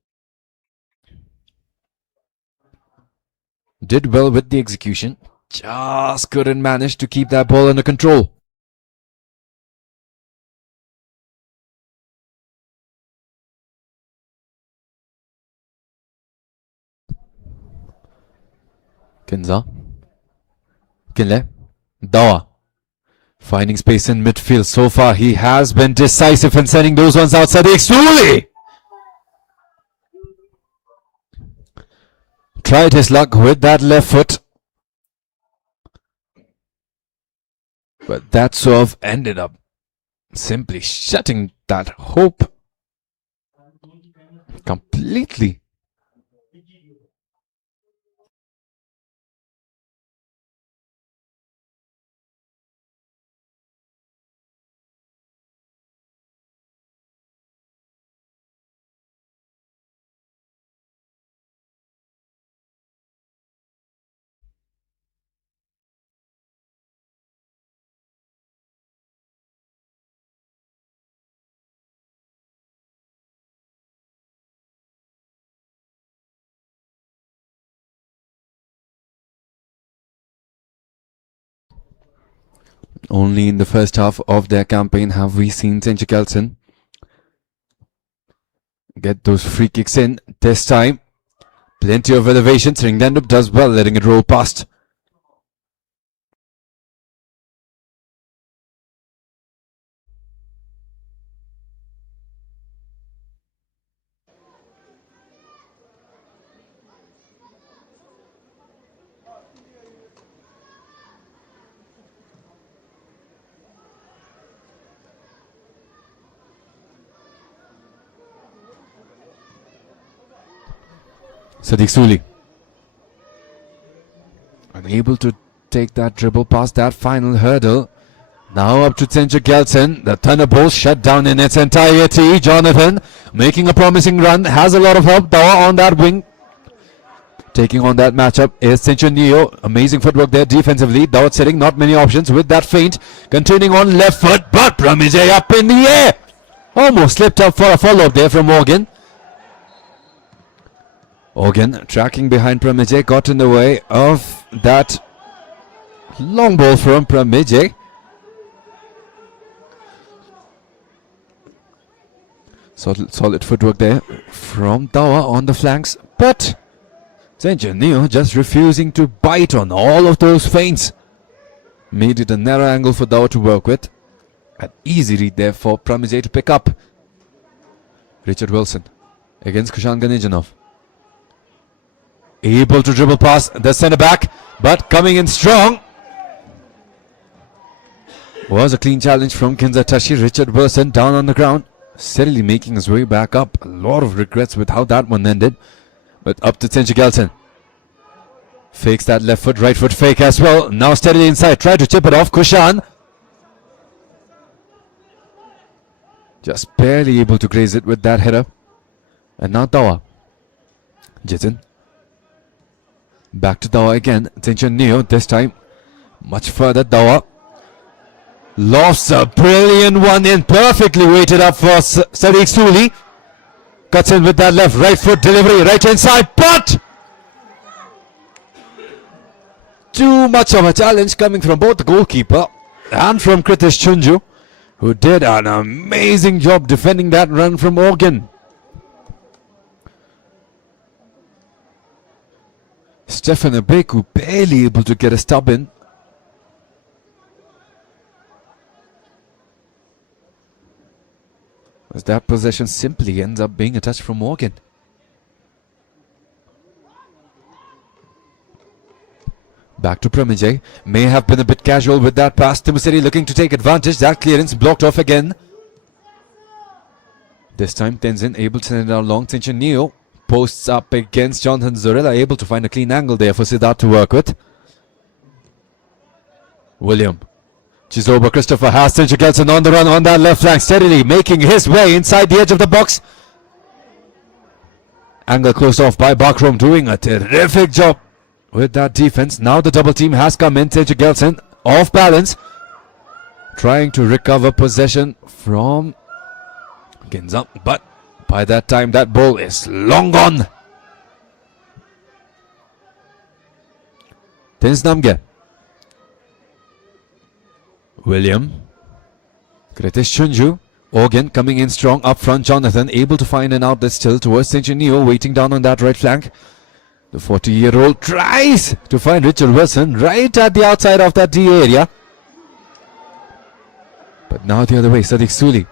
Did well with the execution. Just couldn't manage to keep that ball under control. Kinza. Kinle. Dawa. Finding space in midfield. So far, he has been decisive in sending those ones outside the Suli. Tried his luck with that left foot. But that sort of ended up simply shutting that hope completely. Only in the first half of their campaign have we seen THIMPHU Kelson get those free kicks in. This time, plenty of elevations. Ringdandup does well, letting it roll past. Sadiq Suli unable to take that dribble past that final hurdle. Now up to THIMPHU Kelson. The Thunderbolts shut down in its entirety. Jonathan making a promising run, has a lot of help. Dawa on that wing. Taking on that matchup is THIMPHU Neo. Amazing footwork there defensively. Dawa sitting, not many options with that feint. Continuing on left foot, but Pramijay up in the air. Almost slipped up for a follow-up there from Morgan. Morgan tracking behind Pramijay, got in the way of that long ball from Pramijay. Solid footwork there from Dawa on the flanks, but THIMPHU Neo just refusing to bite on all of those feints. Made it a narrow angle for Dawa to work with. An easy read there for Pramijay to pick up. Richard Wilson against Kushan Ganejanov. Able to dribble past the centre back, but coming in strong. Was a clean challenge from Kinza Tashi. Richard Wilson down on the ground, steadily making his way back up. A lot of regrets with how that one ended. But up to THIMPHU Kelson. Fakes that left foot, right foot fake as well. Now steadily inside, try to chip it off. Kushan just barely able to graze it with that header. And now Dawa. Jitin. Back to Dawa again. THIMPHU Neo this time. Much further. Dawa lofts a brilliant one in. Perfectly weighted up for Sadiq Suli. Cuts in with that left, right foot delivery, right inside, but too much of a challenge coming from both the goalkeeper and from Kritish Chunju, who did an amazing job defending that run from Morgan. Stefan Abeku barely able to get a stub in. As that possession simply ends up being a touch from Morgan. Back to Pramijay. May have been a bit casual with that pass. THIMPHU City looking to take advantage. That clearance blocked off again. This time Tenzin able to send it out long. THIMPHU Neo posts up against Jonathan Zorella. Able to find a clean angle there for Siddharth to work with. William. Chizoba Christopher has THIMPHU Kelson on the run on that left flank, steadily making his way inside the edge of the box. Angle closed off by Bakrom, doing a terrific job with that defense. Now the double team has come in. THIMPHU Kelson off balance, trying to recover possession from Ginza, but by that time that ball is long gone. Tins Namge. William. Kritish Chunju. Organ coming in strong up front. Jonathan able to find an outlet still towards THIMPHU Neo, waiting down on that right flank. The 40-year-old tries to find Richard Wilson right at the outside of that D area. But now the other way, Sadiq Suli.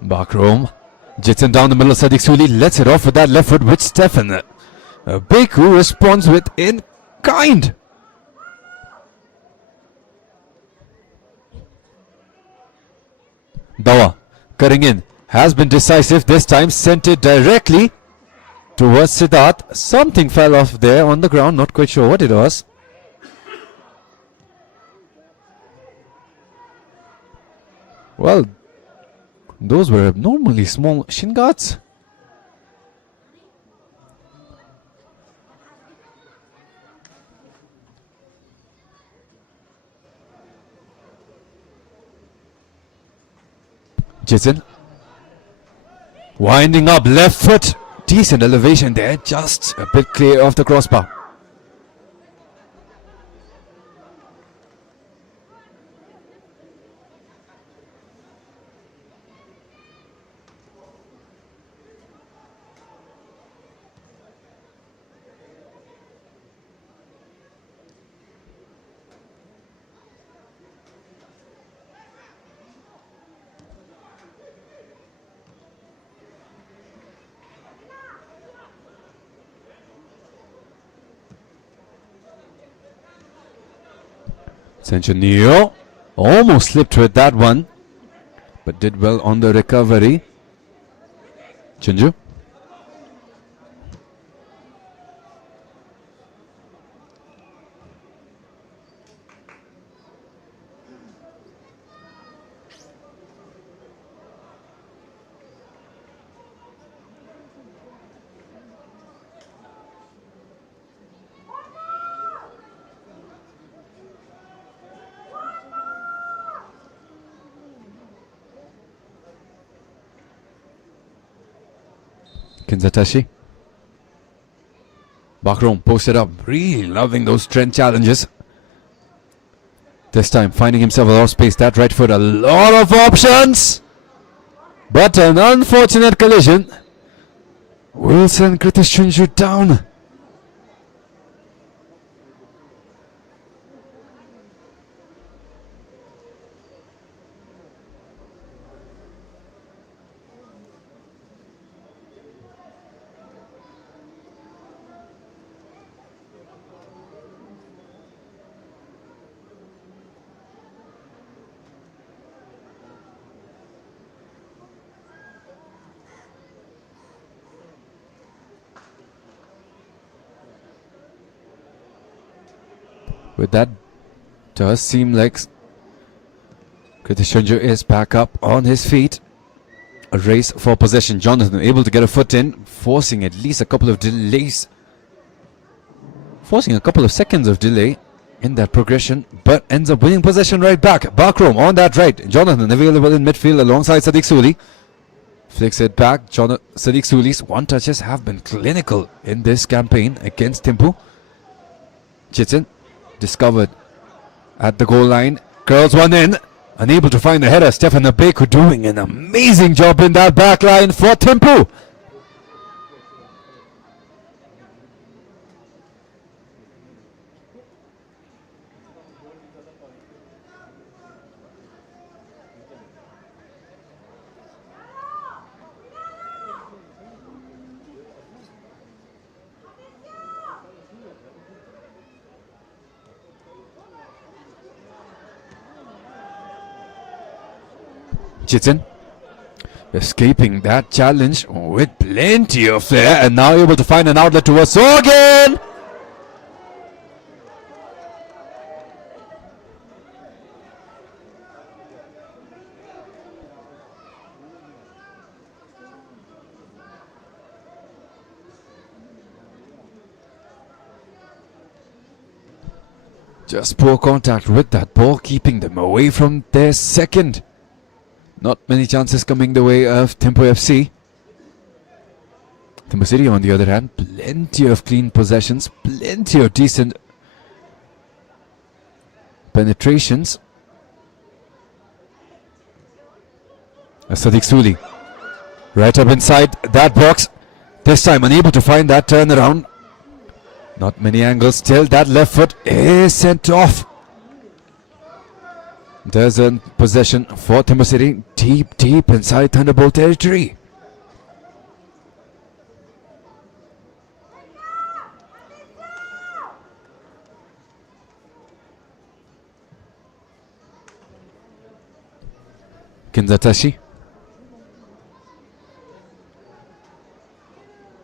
Bakrom. Jitson down the middle of Sadiq Suli. Lets it off with that left foot, which Stefan Beku responds with in kind. Dawa cutting in, has been decisive this time, sent it directly towards Siddharth. Something fell off there on the ground, not quite sure what it was. Well, those were abnormally small shin guards. Jason winding up left foot, decent elevation there, just a bit clear of the crossbar. Centennial almost slipped with that one, but did well on the recovery. Chinju. Kinzatashi. Bakrom posted up, really loving those trend challenges. This time finding himself a lot of space. That right foot, a lot of options, but an unfortunate collision. Wilson Kritishunju down. With that, does seem like Kritishunju is back up on his feet. A race for possession. Jonathan able to get a foot in, forcing at least a couple of delays. Forcing a couple of seconds of delay in that progression, but ends up winning possession right back. Bakrom on that right. Jonathan available in midfield alongside Sadiq Suli. Flicks it back. Sadiq Suli's one touches have been clinical in this campaign against Thimphu. Chitin discovered at the goal line, curls one in, unable to find the header. Stefan Abeku doing an amazing job in that back line for Thimphu. Chitin escaping that challenge with plenty of flair and now able to find an outlet towards Sorgen. Just poor contact with that ball, keeping them away from their second. Not many chances coming the way of THIMPHU FC. THIMPHU City, on the other hand, plenty of clean possessions, plenty of decent penetrations. Sadiq Suli, right up inside that box. This time unable to find that turnaround. Not many angles still. That left foot is sent off. There's a possession for THIMPHU City deep inside Thunderbolt territory. Kinzatashi.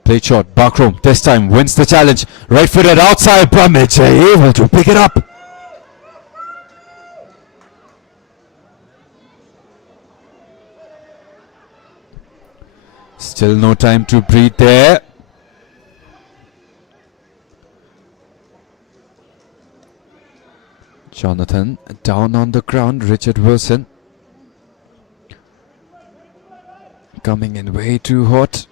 Played short. Bakrom this time wins the challenge. Right footed outside. Brahmich able to pick it up. Still no time to breathe there. Jonathan down on the ground. Richard Wilson coming in way too hot.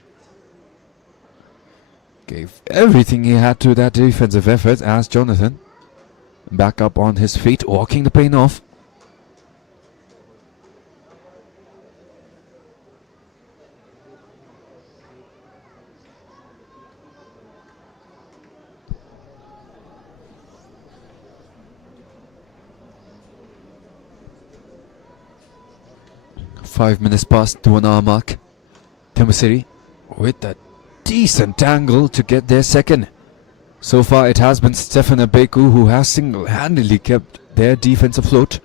Gave everything he had to that defensive effort as Jonathan back up on his feet, walking the pain off. Five minutes past the 1 hour mark. THIMPHU City with a decent angle to get their second. So far it has been Stefan Abeku who has single-handedly kept their defense afloat.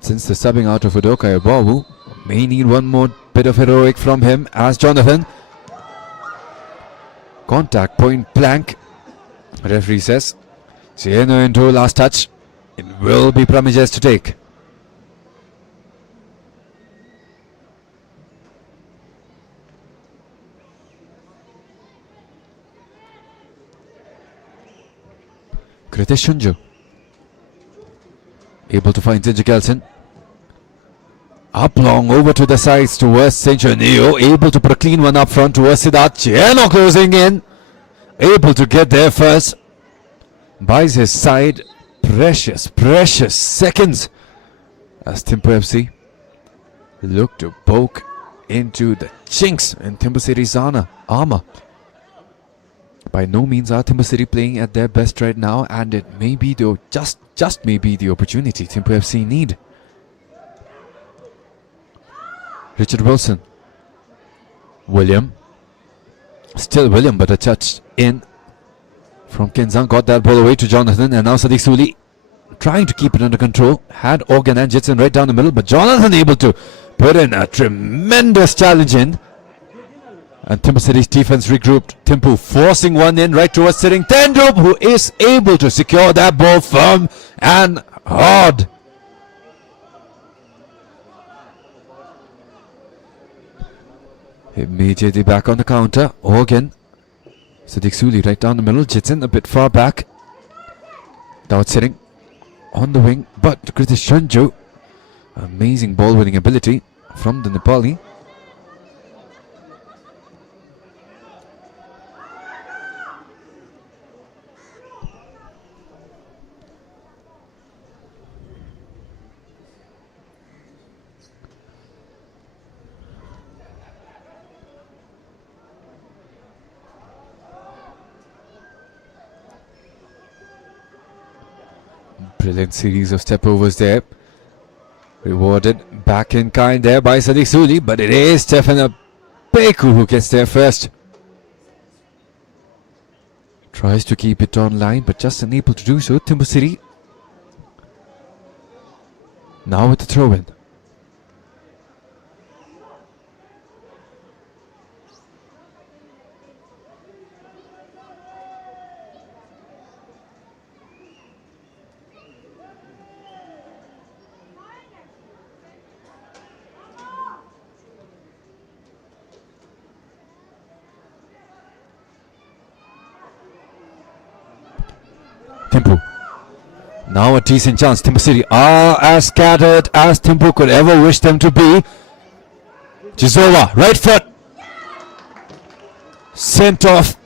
Since the subbing out of Udoka BoB, may need one more bit of heroic from him as Jonathan. Contact point blank. Referee says, Sieno into last touch. It will be Pramijes to take. Kritish Shunju able to find Ginger Kelson. Up long over to the sides towards Sencho Neo, able to put a clean one up front towards Siddharth. Chieno closing in, able to get there first. Buys his side. Precious seconds as THIMPHU FC look to poke into the chinks in THIMPHU City's armor. By no means are THIMPHU City playing at their best right now, and it may be just may be the opportunity THIMPHU FC need. Richard Wilson. William. Still William, but a touch in from Kenzan. Got that ball away to Jonathan, and now Sadiq Suli trying to keep it under control. Had Organ and Jitson right down the middle, but Jonathan able to put in a tremendous challenge in. And THIMPHU City's defense regrouped. THIMPHU forcing one in right towards sitting Tendrup, who is able to secure that ball firm and hard. Immediately back on the counter. Organ. Sadiq Suli right down the middle. Jitson a bit far back. Dawat sitting on the wing, but Kritish Shunju. Amazing ball winning ability from the Nepali. Brilliant series of step overs there. Rewarded back in kind there by Sadiq Suli, but it is Stefan Beku who gets there first. Tries to keep it online, but just unable to do so. THIMPHU City now with the throw in. THIMPHU. Now a decent chance. THIMPHU City are as scattered as THIMPHU could ever wish them to be. Jizova, right foot. Sent off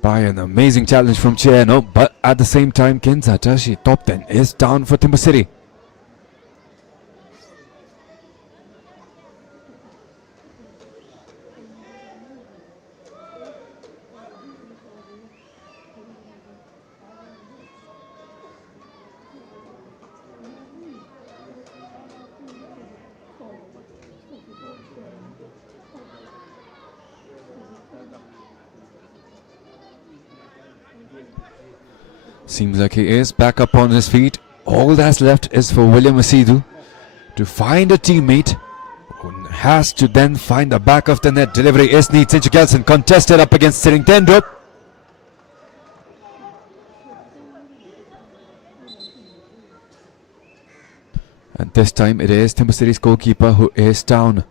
by an amazing challenge from Chieno, but at the same time, Kenza Tashi top 10 is down for THIMPHU City. Seems like he is back up on his feet. All that's left is for William Asidu to find a teammate who has to then find the back of the net. Delivery is neat. Sinchu Kelson contested up against Sitting Tendrup. And this time it is THIMPHU City's goalkeeper who is down.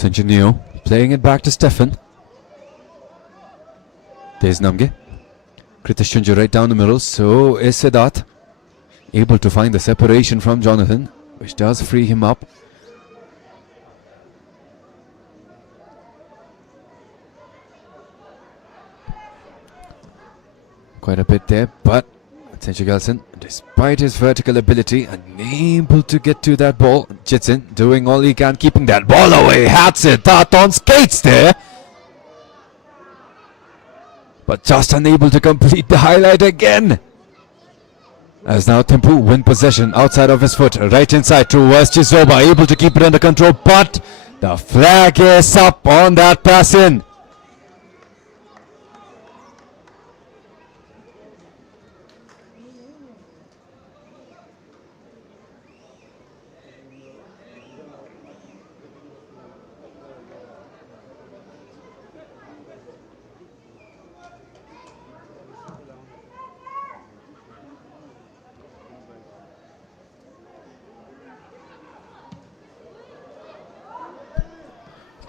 Sinchu Neo playing it back to Stefan. There's Namge. Kritish Chunju right down the middle. So is Siddharth. Able to find the separation from Jonathan, which does free him up. Quite a bit there, but Tenchi Gelson, despite his vertical ability, unable to get to that ball. Jitsin doing all he can, keeping that ball away. Had Siddharth on skates there, but just unable to complete the highlight again. As now THIMPHU win possession outside of his foot, right inside towards Chizoba, able to keep it under control, but the flag is up on that pass in.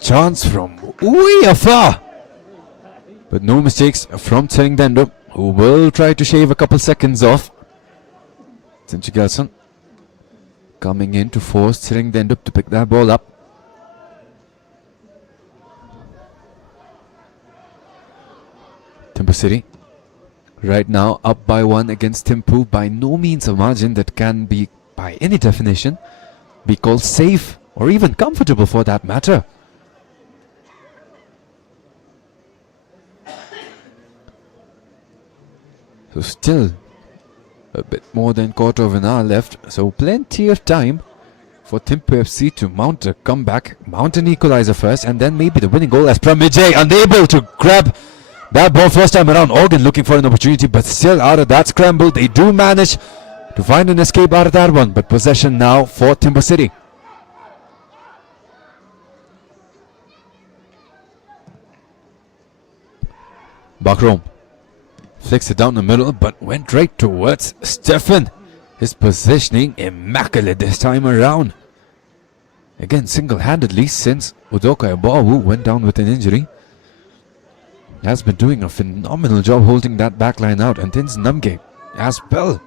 Chance from way afar, but no mistakes from Tsering Dendrup, who will try to shave a couple seconds off. Tenchi Gelson coming in to force Tsering Dendrup to pick that ball up. THIMPHU City right now up by 1 against THIMPHU, by no means a margin that can be by any definition be called safe or even comfortable for that matter. So still a bit more than quarter of an hour left, so plenty of time for THIMPHU FC to mount a comeback, mount an equalizer first, and then maybe the winning goal, as Pramijay unable to grab that ball first time around. Organ looking for an opportunity, but still out of that scramble, they do manage to find an escape out of that one, but possession now for THIMPHU City. Bakrom flicks it down the middle, but went right towards Stefan. His positioning immaculate this time around. Again, single-handedly, since Udoka Abawu went down with an injury, has been doing a phenomenal job holding that backline out. And then Namge as well.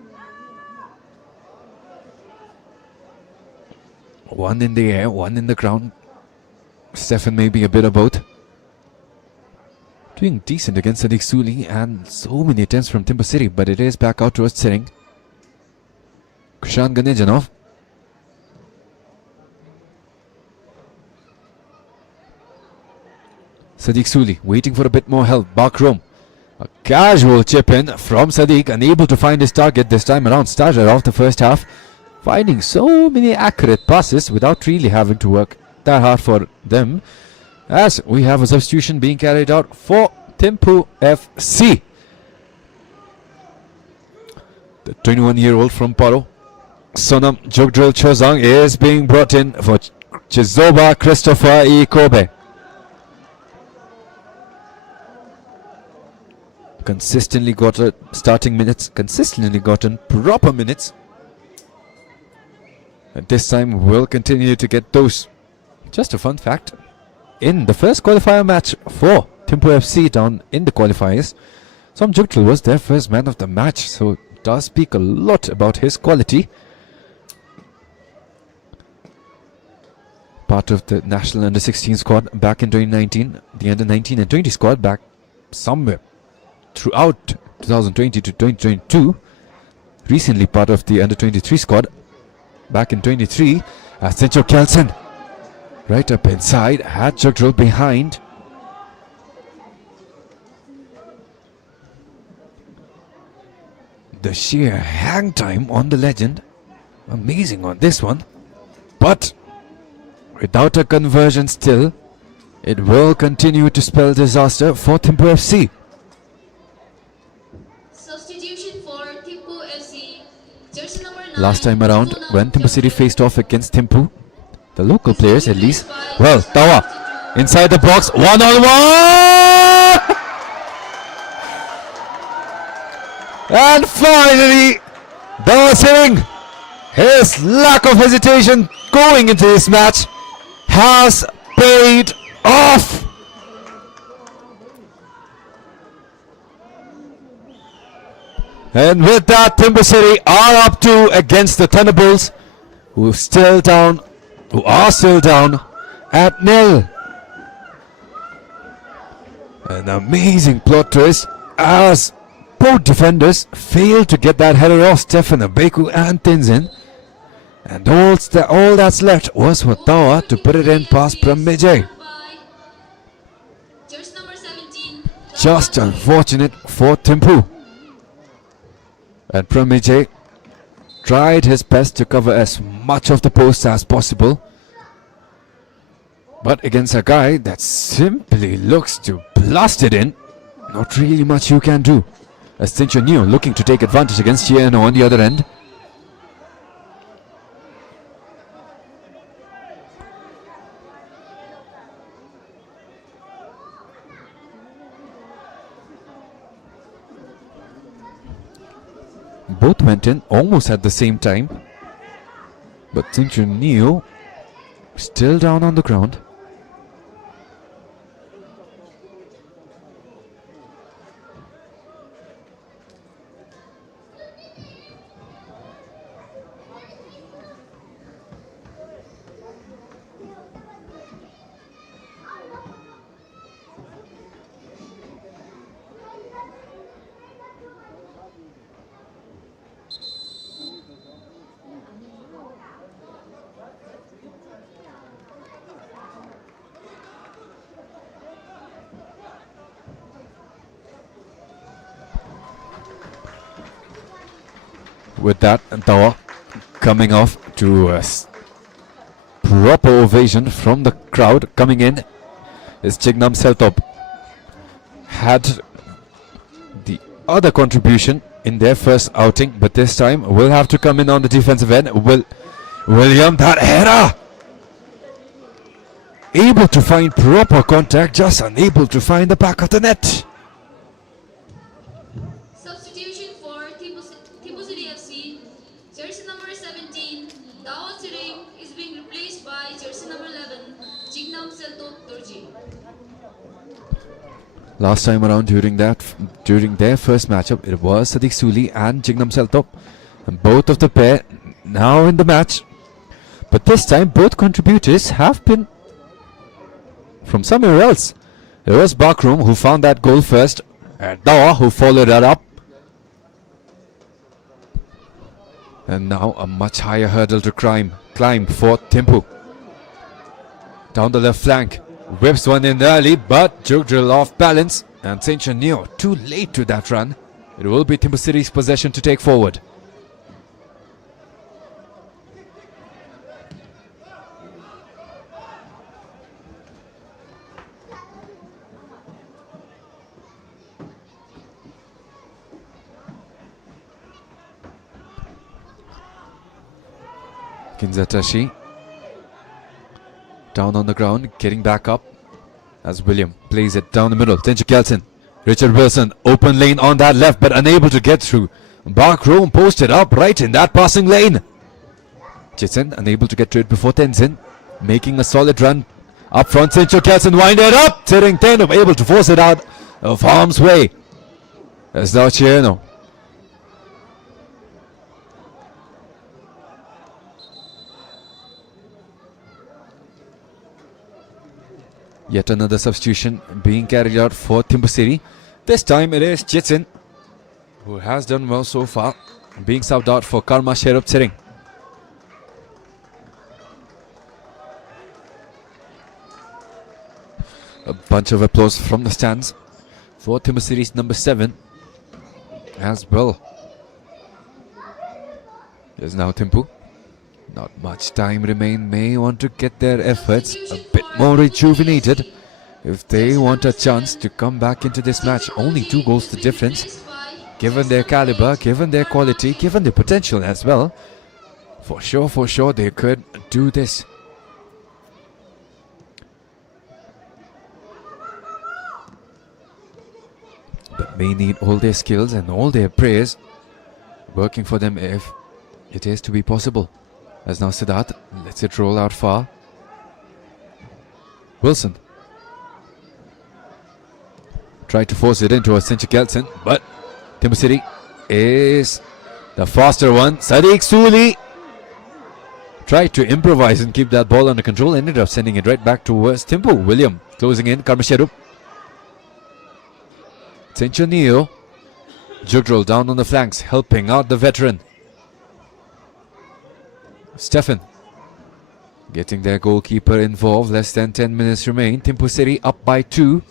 One in the air, one in the ground. Stefan maybe a bit of both. Doing decent against Sadiq Suli, and so many attempts from THIMPHU City, but it is back out towards Tsering. Kushan Ganejanov. Sadiq Suli waiting for a bit more help. Bakrom. A casual chip in from Sadiq, unable to find his target this time around. Started off the first half finding so many accurate passes without really having to work that hard for them. As we have a substitution being carried out for THIMPHU FC. The 21-year-old from Paro, Sonam Jogdril Chozang, is being brought in for Chizoba Christopher E. Kobe. Consistently got starting minutes, consistently gotten proper minutes. And this time will continue to get those. Just a fun fact. In the first qualifier match for THIMPHU FC down in the qualifiers, Som Jugdal was their first man of the match, so it does speak a lot about his quality. Part of the national under-16 squad back in 2019, the under-19 and 20 squad back somewhere throughout 2020 to 2022. Recently part of the under-23 squad back in 23. Sencho Kelsen right up inside, had Jugdal behind. The sheer hang time on the legend, amazing on this one, but without a conversion still, it will continue to spell disaster for THIMPHU FC. Substitution for THIMPHU FC. Jersey number 9, Last time around, Bhutan when THIMPHU City Premier faced off against THIMPHU, the local players at least, League. well, Tawa inside the box, one-on-one! And finally, Dawa Singh, his lack of hesitation going into this match has paid off. And with that, THIMPHU City are up 2 against the Thunderbolts, who are still down at nil. An amazing plot twist as both defenders failed to get that header off Stefan Abeku and Tenzin. And all that's left was for Tawa to put it in past Pramijay. Jersey number 17. Just unfortunate for THIMPHU. And Pramijay tried his best to cover as much of the post as possible. But against a guy that simply looks to blast it in, not really much you can do. As THIMPHU Neo looking to take advantage against Chieno on the other end. Both went in almost at the same time, but THIMPHU Neo still down on the ground. With that, Tawa coming off to a proper ovation from the crowd. Coming in is Jignam Seltop. Had the other contribution in their first outing, but this time will have to come in on the defensive end. William, that header! Able to find proper contact, just unable to find the back of the net. Substitution for THIMPHU City FC. Jersey number 17, Dao Tsering is being replaced by jersey number 11, Jignam Seltot Turji. Last time around during their first matchup, it was Sadiq Suli and Jignam Seltop, and both of the pair now in the match. But this time both contributors have been from somewhere else. It was Bakroom who found that goal first, and Dawa who followed that up. And now a much higher hurdle to climb for THIMPHU. Down the left flank, whips one in early, but Jugdrill off balance, and THIMPHU Neo too late to that run. It will be THIMPHU City's possession to take forward. Kinzatashi down on the ground, getting back up as William plays it down the middle. Tenchu Kelson, Richard Wilson, open lane on that left but unable to get through. Bakroom posted up right in that passing lane. Chitsen unable to get to it before Tenzin, making a solid run up front. Tenchu Kelson winded up, Tsering Teno able to force it out of harm's way. As now Chieno. Yet another substitution being carried out for THIMPHU City. This time it is Chitsen, who has done well so far, being subbed out for Karma Sherup Tsering. A bunch of applause from the stands for THIMPHU City's number 7 as well. There's now THIMPHU. Not much time remain. May want to get their efforts a bit more rejuvenated if they want a chance to come back into this match. Only 2 goals the difference. Given their caliber, given their quality, given their potential as well, for sure they could do this. But may need all their skills and all their prayers working for them if it is to be possible. As now Siddharth lets it roll out far. Wilson tried to force it into a Tenchu Kelson, but THIMPHU City is the faster one. Sadiq Suli tried to improvise and keep that ball under control. Ended up sending it right back towards THIMPHU. William closing in. Karmasherup. Neo. Jugdrol down on the flanks, helping out the veteran. Stefan getting their goalkeeper involved. Less than 10 minutes remain. THIMPHU City up by 2.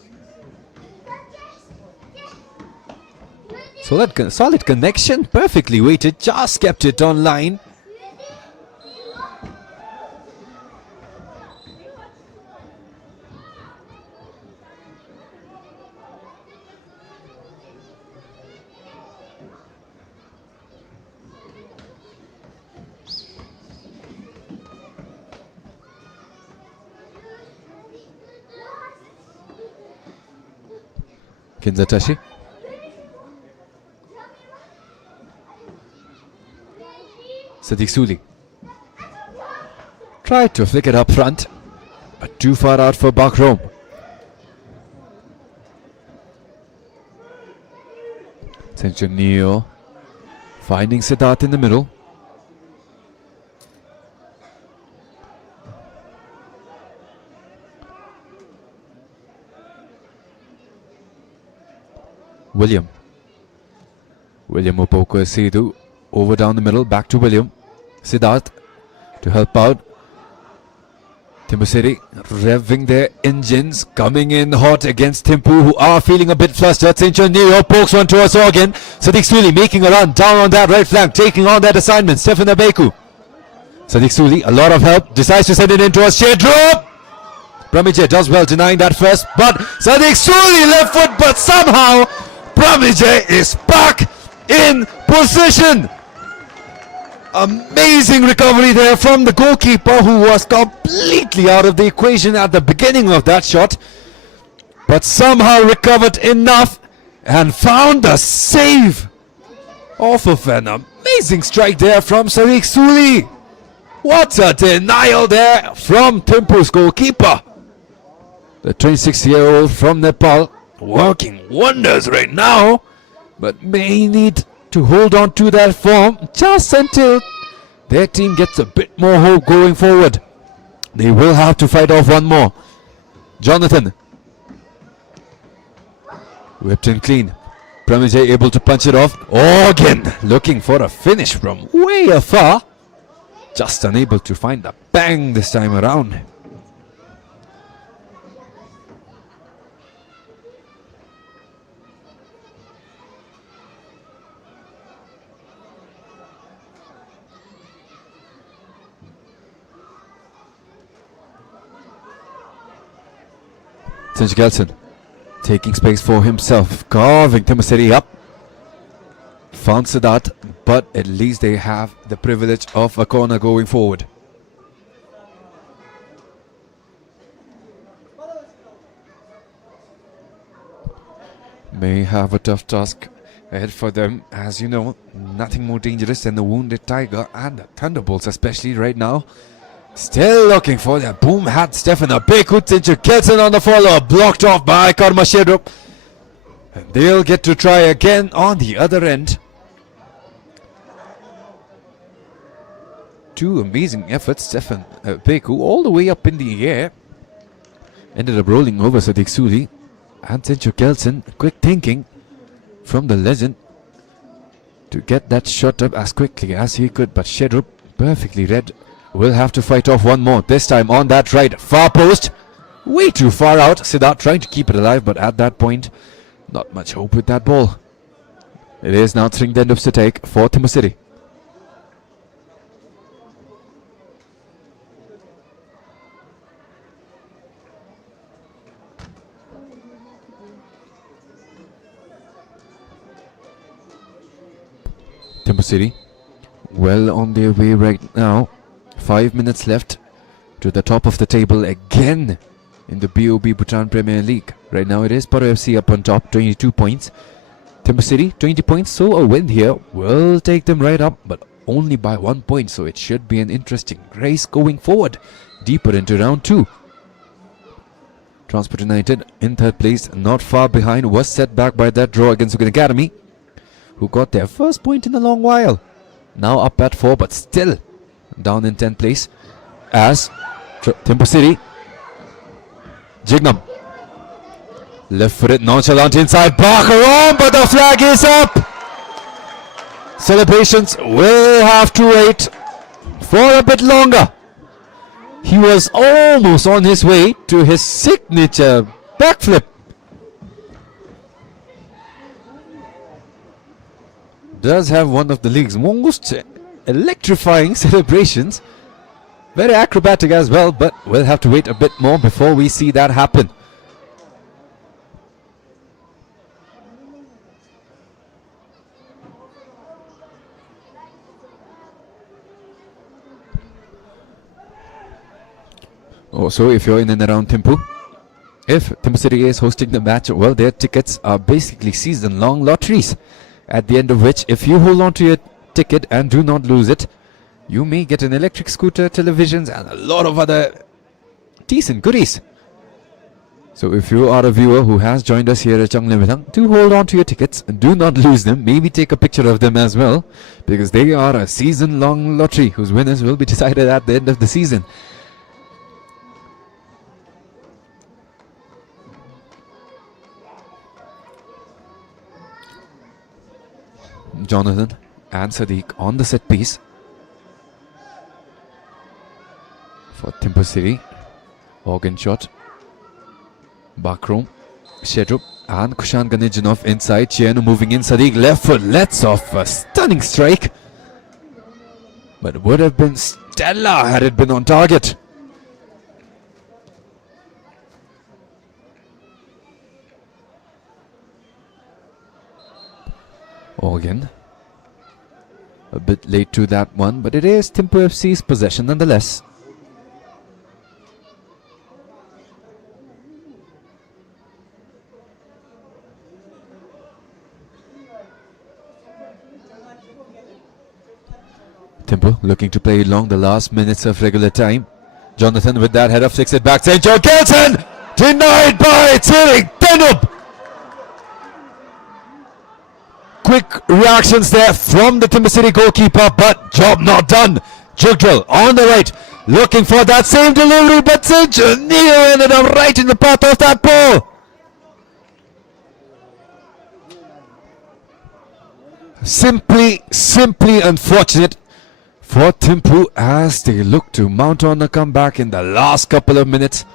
Solid connection, perfectly weighted, just kept it online. Kinzatashi. Sadiq Suli tried to flick it up front, but too far out for Bakrom. Neo finding Siddharth in the middle. William Upoko Sidhu over down the middle, back to William. Siddharth to help out. THIMPHU City revving their engines, coming in hot against THIMPHU, who are feeling a bit flustered. Neo pokes one towards Organ. Sadiq Suli making a run down on that right flank, taking on that assignment. Stefan Abeku. Sadiq Suli, a lot of help, decides to send it in towards Shedrup. Pramije does well denying that first, but Sadiq Suli left foot, but somehow Pramije is back in position. Amazing recovery there from the goalkeeper, who was completely out of the equation at the beginning of that shot, but somehow recovered enough and found a save off of an amazing strike there from Sadiq Suli. What a denial there from THIMPHU's goalkeeper. The 26-year-old from Nepal working wonders right now, but may need to hold on to that form just until their team gets a bit more hope going forward. They will have to fight off one more. Jonathan whipped in clean. Pramije able to punch it off. Organ looking for a finish from way afar, just unable to find the bang this time around. Sinch Gelson taking space for himself, carving THIMPHU City up. Found Siddharth, but at least they have the privilege of a corner going forward. May have a tough task ahead for them. As you know, nothing more dangerous than the wounded tiger and the Thunderbolts, especially right now. Still looking for that boom hat. Stefan Abeku, Sinch Gelson on the follow, blocked off by Karmasherup. And they'll get to try again on the other end. Two amazing efforts. Stefan Abeku all the way up in the air. Ended up rolling over Sadiq Suli. And Sinch Gelson, quick thinking from the legend to get that shot up as quickly as he could. But Sherup perfectly read. Will have to fight off one more. This time on that right far post. Way too far out. Siddharth trying to keep it alive, but at that point, not much hope with that ball. It is now 3 endups to take for THIMPHU City. THIMPHU City well on their way right now. 5 minutes left to the top of the table again in the BoB Bhutan Premier League. Right now it is Paro FC up on top, 22 points. THIMPHU City, 20 points. So a win here will take them right up, but only by 1 point. So it should be an interesting race going forward, deeper into round 2. Transport United in 3rd place, not far behind, was set back by that draw against Sugan Academy, who got their first point in a long while. Now up at 4, but still down in 10th place as THIMPHU City. Jignam. Left footed, nonchalant inside. Barker on, but the flag is up. Celebrations will have to wait for a bit longer. He was almost on his way to his signature backflip. Does have one of the league's most electrifying celebrations. Very acrobatic as well, but we'll have to wait a bit more before we see that happen. Also, if you're in and around Thimphu, if THIMPHU City is hosting the match, well, their tickets are basically season-long lotteries, at the end of which, if you hold on to your ticket and do not lose it, you may get an electric scooter, televisions, and a lot of other decent goodies. So if you are a viewer who has joined us here at Changlimitang, do hold on to your tickets and do not lose them. Maybe take a picture of them as well, because they are a season-long lottery whose winners will be decided at the end of the season. Jonathan and Sadiq on the set piece for THIMPHU City. Organ shot. Bakrom, Shedrup and Kushan Ganejinov inside. Chienu moving in. Sadiq left foot lets off a stunning strike. But would have been stellar had it been on target. Organ. A bit late to that one, but it is THIMPHU FC's possession nonetheless. THIMPHU looking to play long the last minutes of regular time. Jonathan with that header flicks it back. St. John Kelson denied by Tirik Denub. Quick reactions there from the THIMPHU City goalkeeper, but job not done. Jugdral on the right, looking for that same delivery, but St. John ended up right in the path of that ball. Simply unfortunate for THIMPHU as they look to mount on a comeback in the last couple of minutes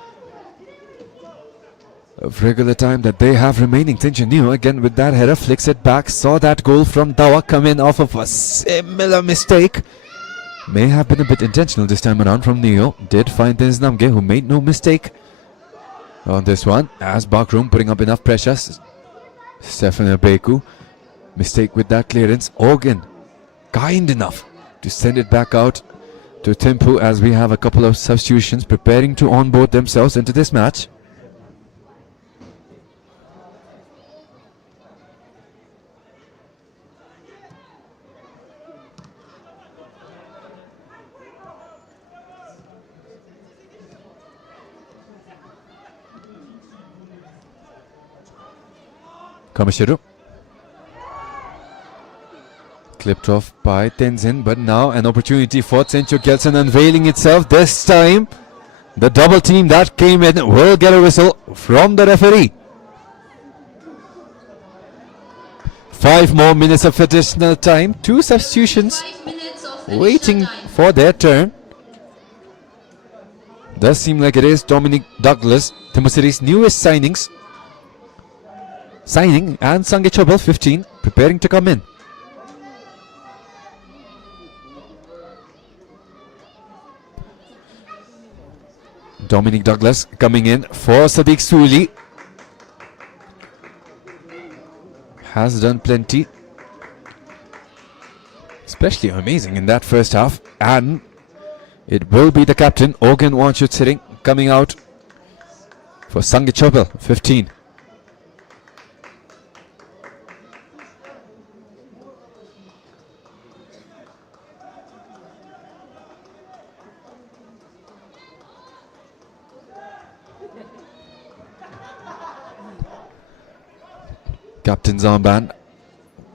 of regular time that they have remaining. Tinjanu again with that header flicks it back. Saw that goal from Dawa come in off of a similar mistake. May have been a bit intentional this time around from Neo. Did find Dennis Namge, who made no mistake on this one, as Bakrum putting up enough pressure. Stefan Beku mistake with that clearance. Organ kind enough to send it back out to THIMPHU as we have a couple of substitutions preparing to onboard themselves into this match. Kamashiru. Clipped off by Tenzin, but now an opportunity for Sencho Kelson unveiling itself. This time, the double team that came in will get a whistle from the referee. 5 more minutes of additional time. 2 substitutions 5 minutes of additional waiting time. for their turn. Does seem like it is Dominic Douglas, THIMPHU City's newest signing, and Sange Chobal, 15, preparing to come in. Dominic Douglas coming in for Sadiq Suli. Has done plenty, especially amazing in that first half, and it will be the captain, Organ Wanchut sitting, coming out for Sange Chobal, 15. Captain's armband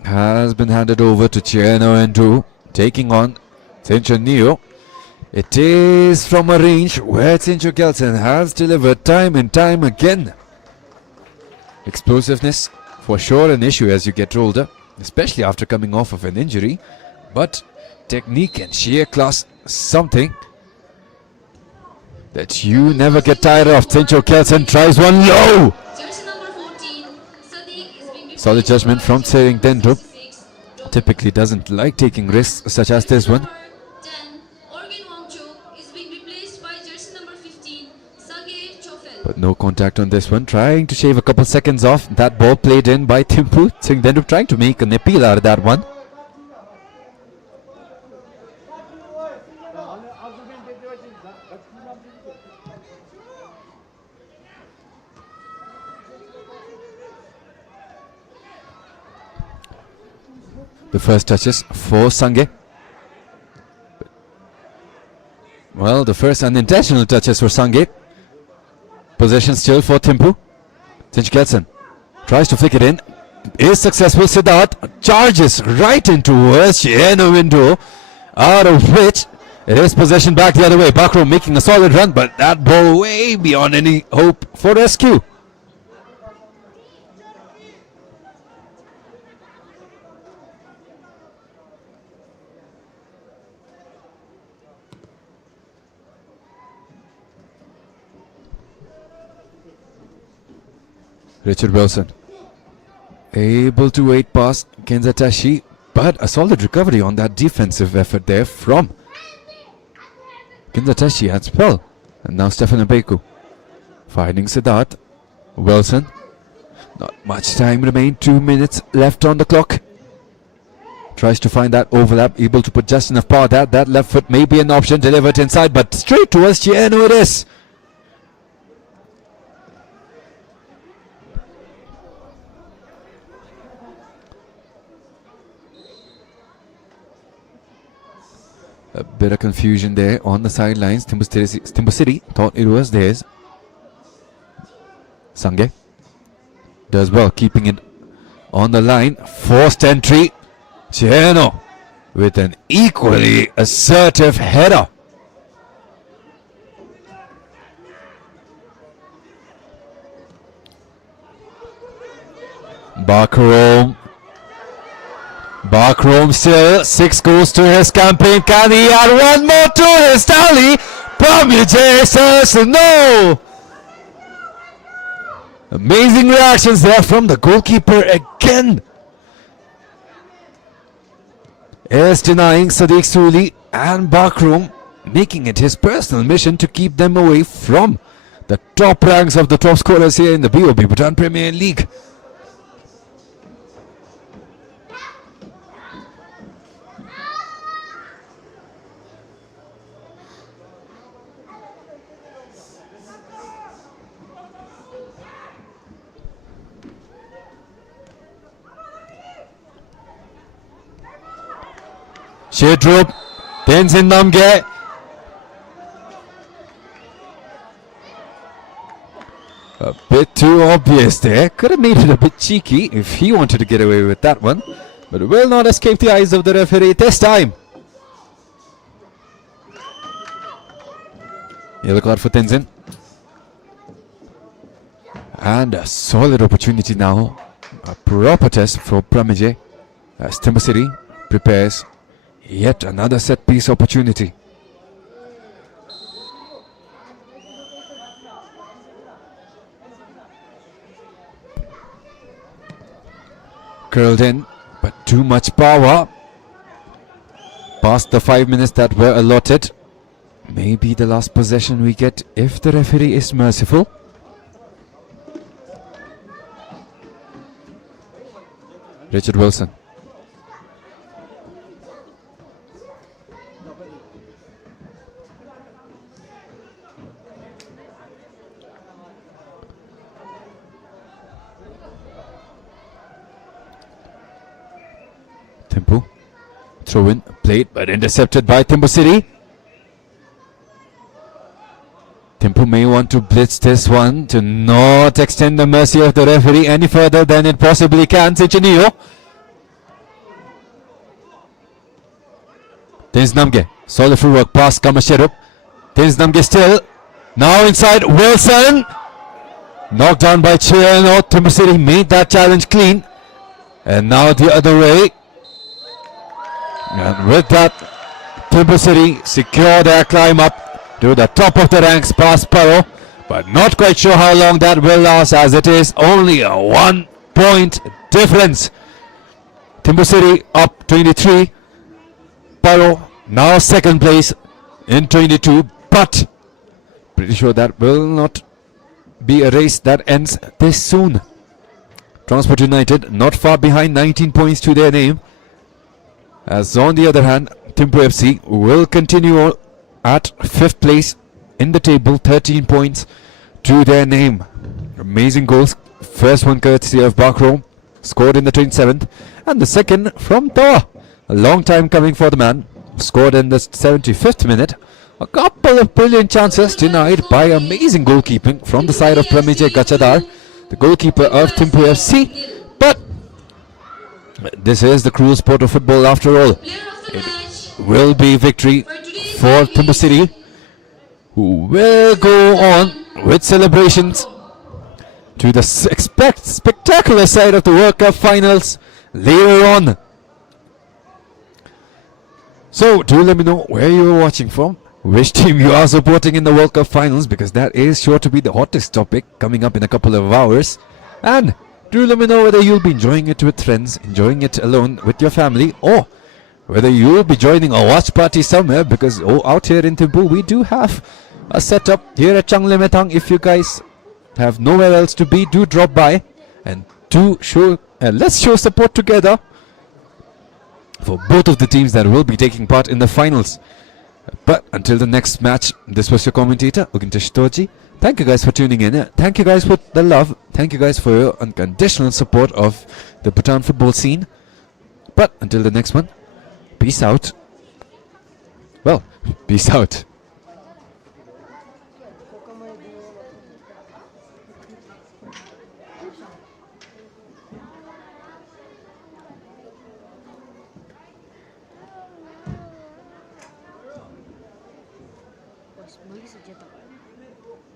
has been handed over to Chieno Andrew, taking on THIMPHU Neo. It is from a range where THIMPHU Kelson has delivered time and time again. Explosiveness, for sure an issue as you get older, especially after coming off of an injury. But technique and sheer class, something that you never get tired of. THIMPHU Kelson tries one low. Jersey number 14, Sadiq is being replaced Solid judgment by from jersey Tsering number Dendrup. 66, Typically doesn't like taking risks such as this one. Number 10, Organ Wangchuk is being replaced by jersey number 15, Sage Chofel. But no contact on this one. Trying to shave a couple seconds off. That ball played in by THIMPHU. Tsering Dendrup trying to make an appeal out of that one. The first touches for Sange. Well, the first unintentional touches for Sange. Possession still for THIMPHU. THIMPHU Kelson tries to flick it in. Is successful. Siddharth charges right into Chieno window, out of which it is possession back the other way. Bakro making a solid run, but that ball way beyond any hope for rescue. Richard Wilson able to wait past Kenzatashi, but a solid recovery on that defensive effort there from Kenzatashi and spell. And now Stefan Abeku finding Siddharth. Wilson, not much time remained, 2 minutes left on the clock. Tries to find that overlap, able to put just enough power that left foot may be an option, delivered inside, but straight towards Chieno it is. A bit of confusion there on the sidelines. THIMPHU City thought it was theirs. Sange does well, keeping it on the line. Forced entry. Chieno with an equally assertive header. Bakrom still, 6 goals to his campaign. Can he add one more to his tally? Pamuje says no. Amazing reactions there from the goalkeeper again. Is denying Sadiq Suli and Bakrom, making it his personal mission to keep them away from the top ranks of the top scorers here in the BoB, Bhutan Premier League. Shedrup, Tenzin Namge. A bit too obvious there. Could have made it a bit cheeky if he wanted to get away with that one. But it will not escape the eyes of the referee this time. Yellow card for Tenzin. And a solid opportunity now. A proper test for Pramije as THIMPHU City prepares yet another set piece opportunity. Curled in, but too much power. Past the 5 minutes that were allotted. Maybe the last possession we get if the referee is merciful. Richard Wilson. THIMPHU. Throw in, played but intercepted by THIMPHU City. THIMPHU may want to blitz this one to not extend the mercy of the referee any further than it possibly can. THIMPHU Neo. Tins Namge. Solid footwork past Kamasherup. Tins Namge still. Now inside Wilson. Knocked down by Chiano. THIMPHU City made that challenge clean. And now the other way. And with that, THIMPHU City secure their climb up to the top of the ranks past Paro. But not quite sure how long that will last, as it is only a 1 point difference. THIMPHU City up 23. Paro now second place in 22. But pretty sure that will not be a race that ends this soon. Transport United not far behind, 19 points to their name. As on the other hand, THIMPHU FC will continue at 5th place in the table, 13 points to their name. Amazing goals. First one courtesy of Bakro, scored in the 27th. And the second from Tawa. A long time coming for the man. Scored in the 75th minute. A couple of brilliant chances denied by amazing goalkeeping from the side of Pramijay Gachadar, the goalkeeper of THIMPHU FC. But this is the cruel sport of football after all. It will be victory for THIMPHU City, who will go on with celebrations to the spectacular side of the World Cup finals later on. So do let me know where you are watching from, which team you are supporting in the World Cup finals, because that is sure to be the hottest topic coming up in a couple of hours. And do let me know whether you'll be enjoying it with friends, enjoying it alone with your family, or whether you'll be joining a watch party somewhere, because out here in THIMPHU we do have a setup here at Changlemetang. If you guys have nowhere else to be, do drop by and do show let's show support together for both of the teams that will be taking part in the finals. But until the next match, this was your commentator Ugintesh Toji. Thank you guys for tuning in. Thank you guys for the love. Thank you guys for your unconditional support of the Bhutan football scene. But until the next one, peace out. Well, peace out. Bagi senjata.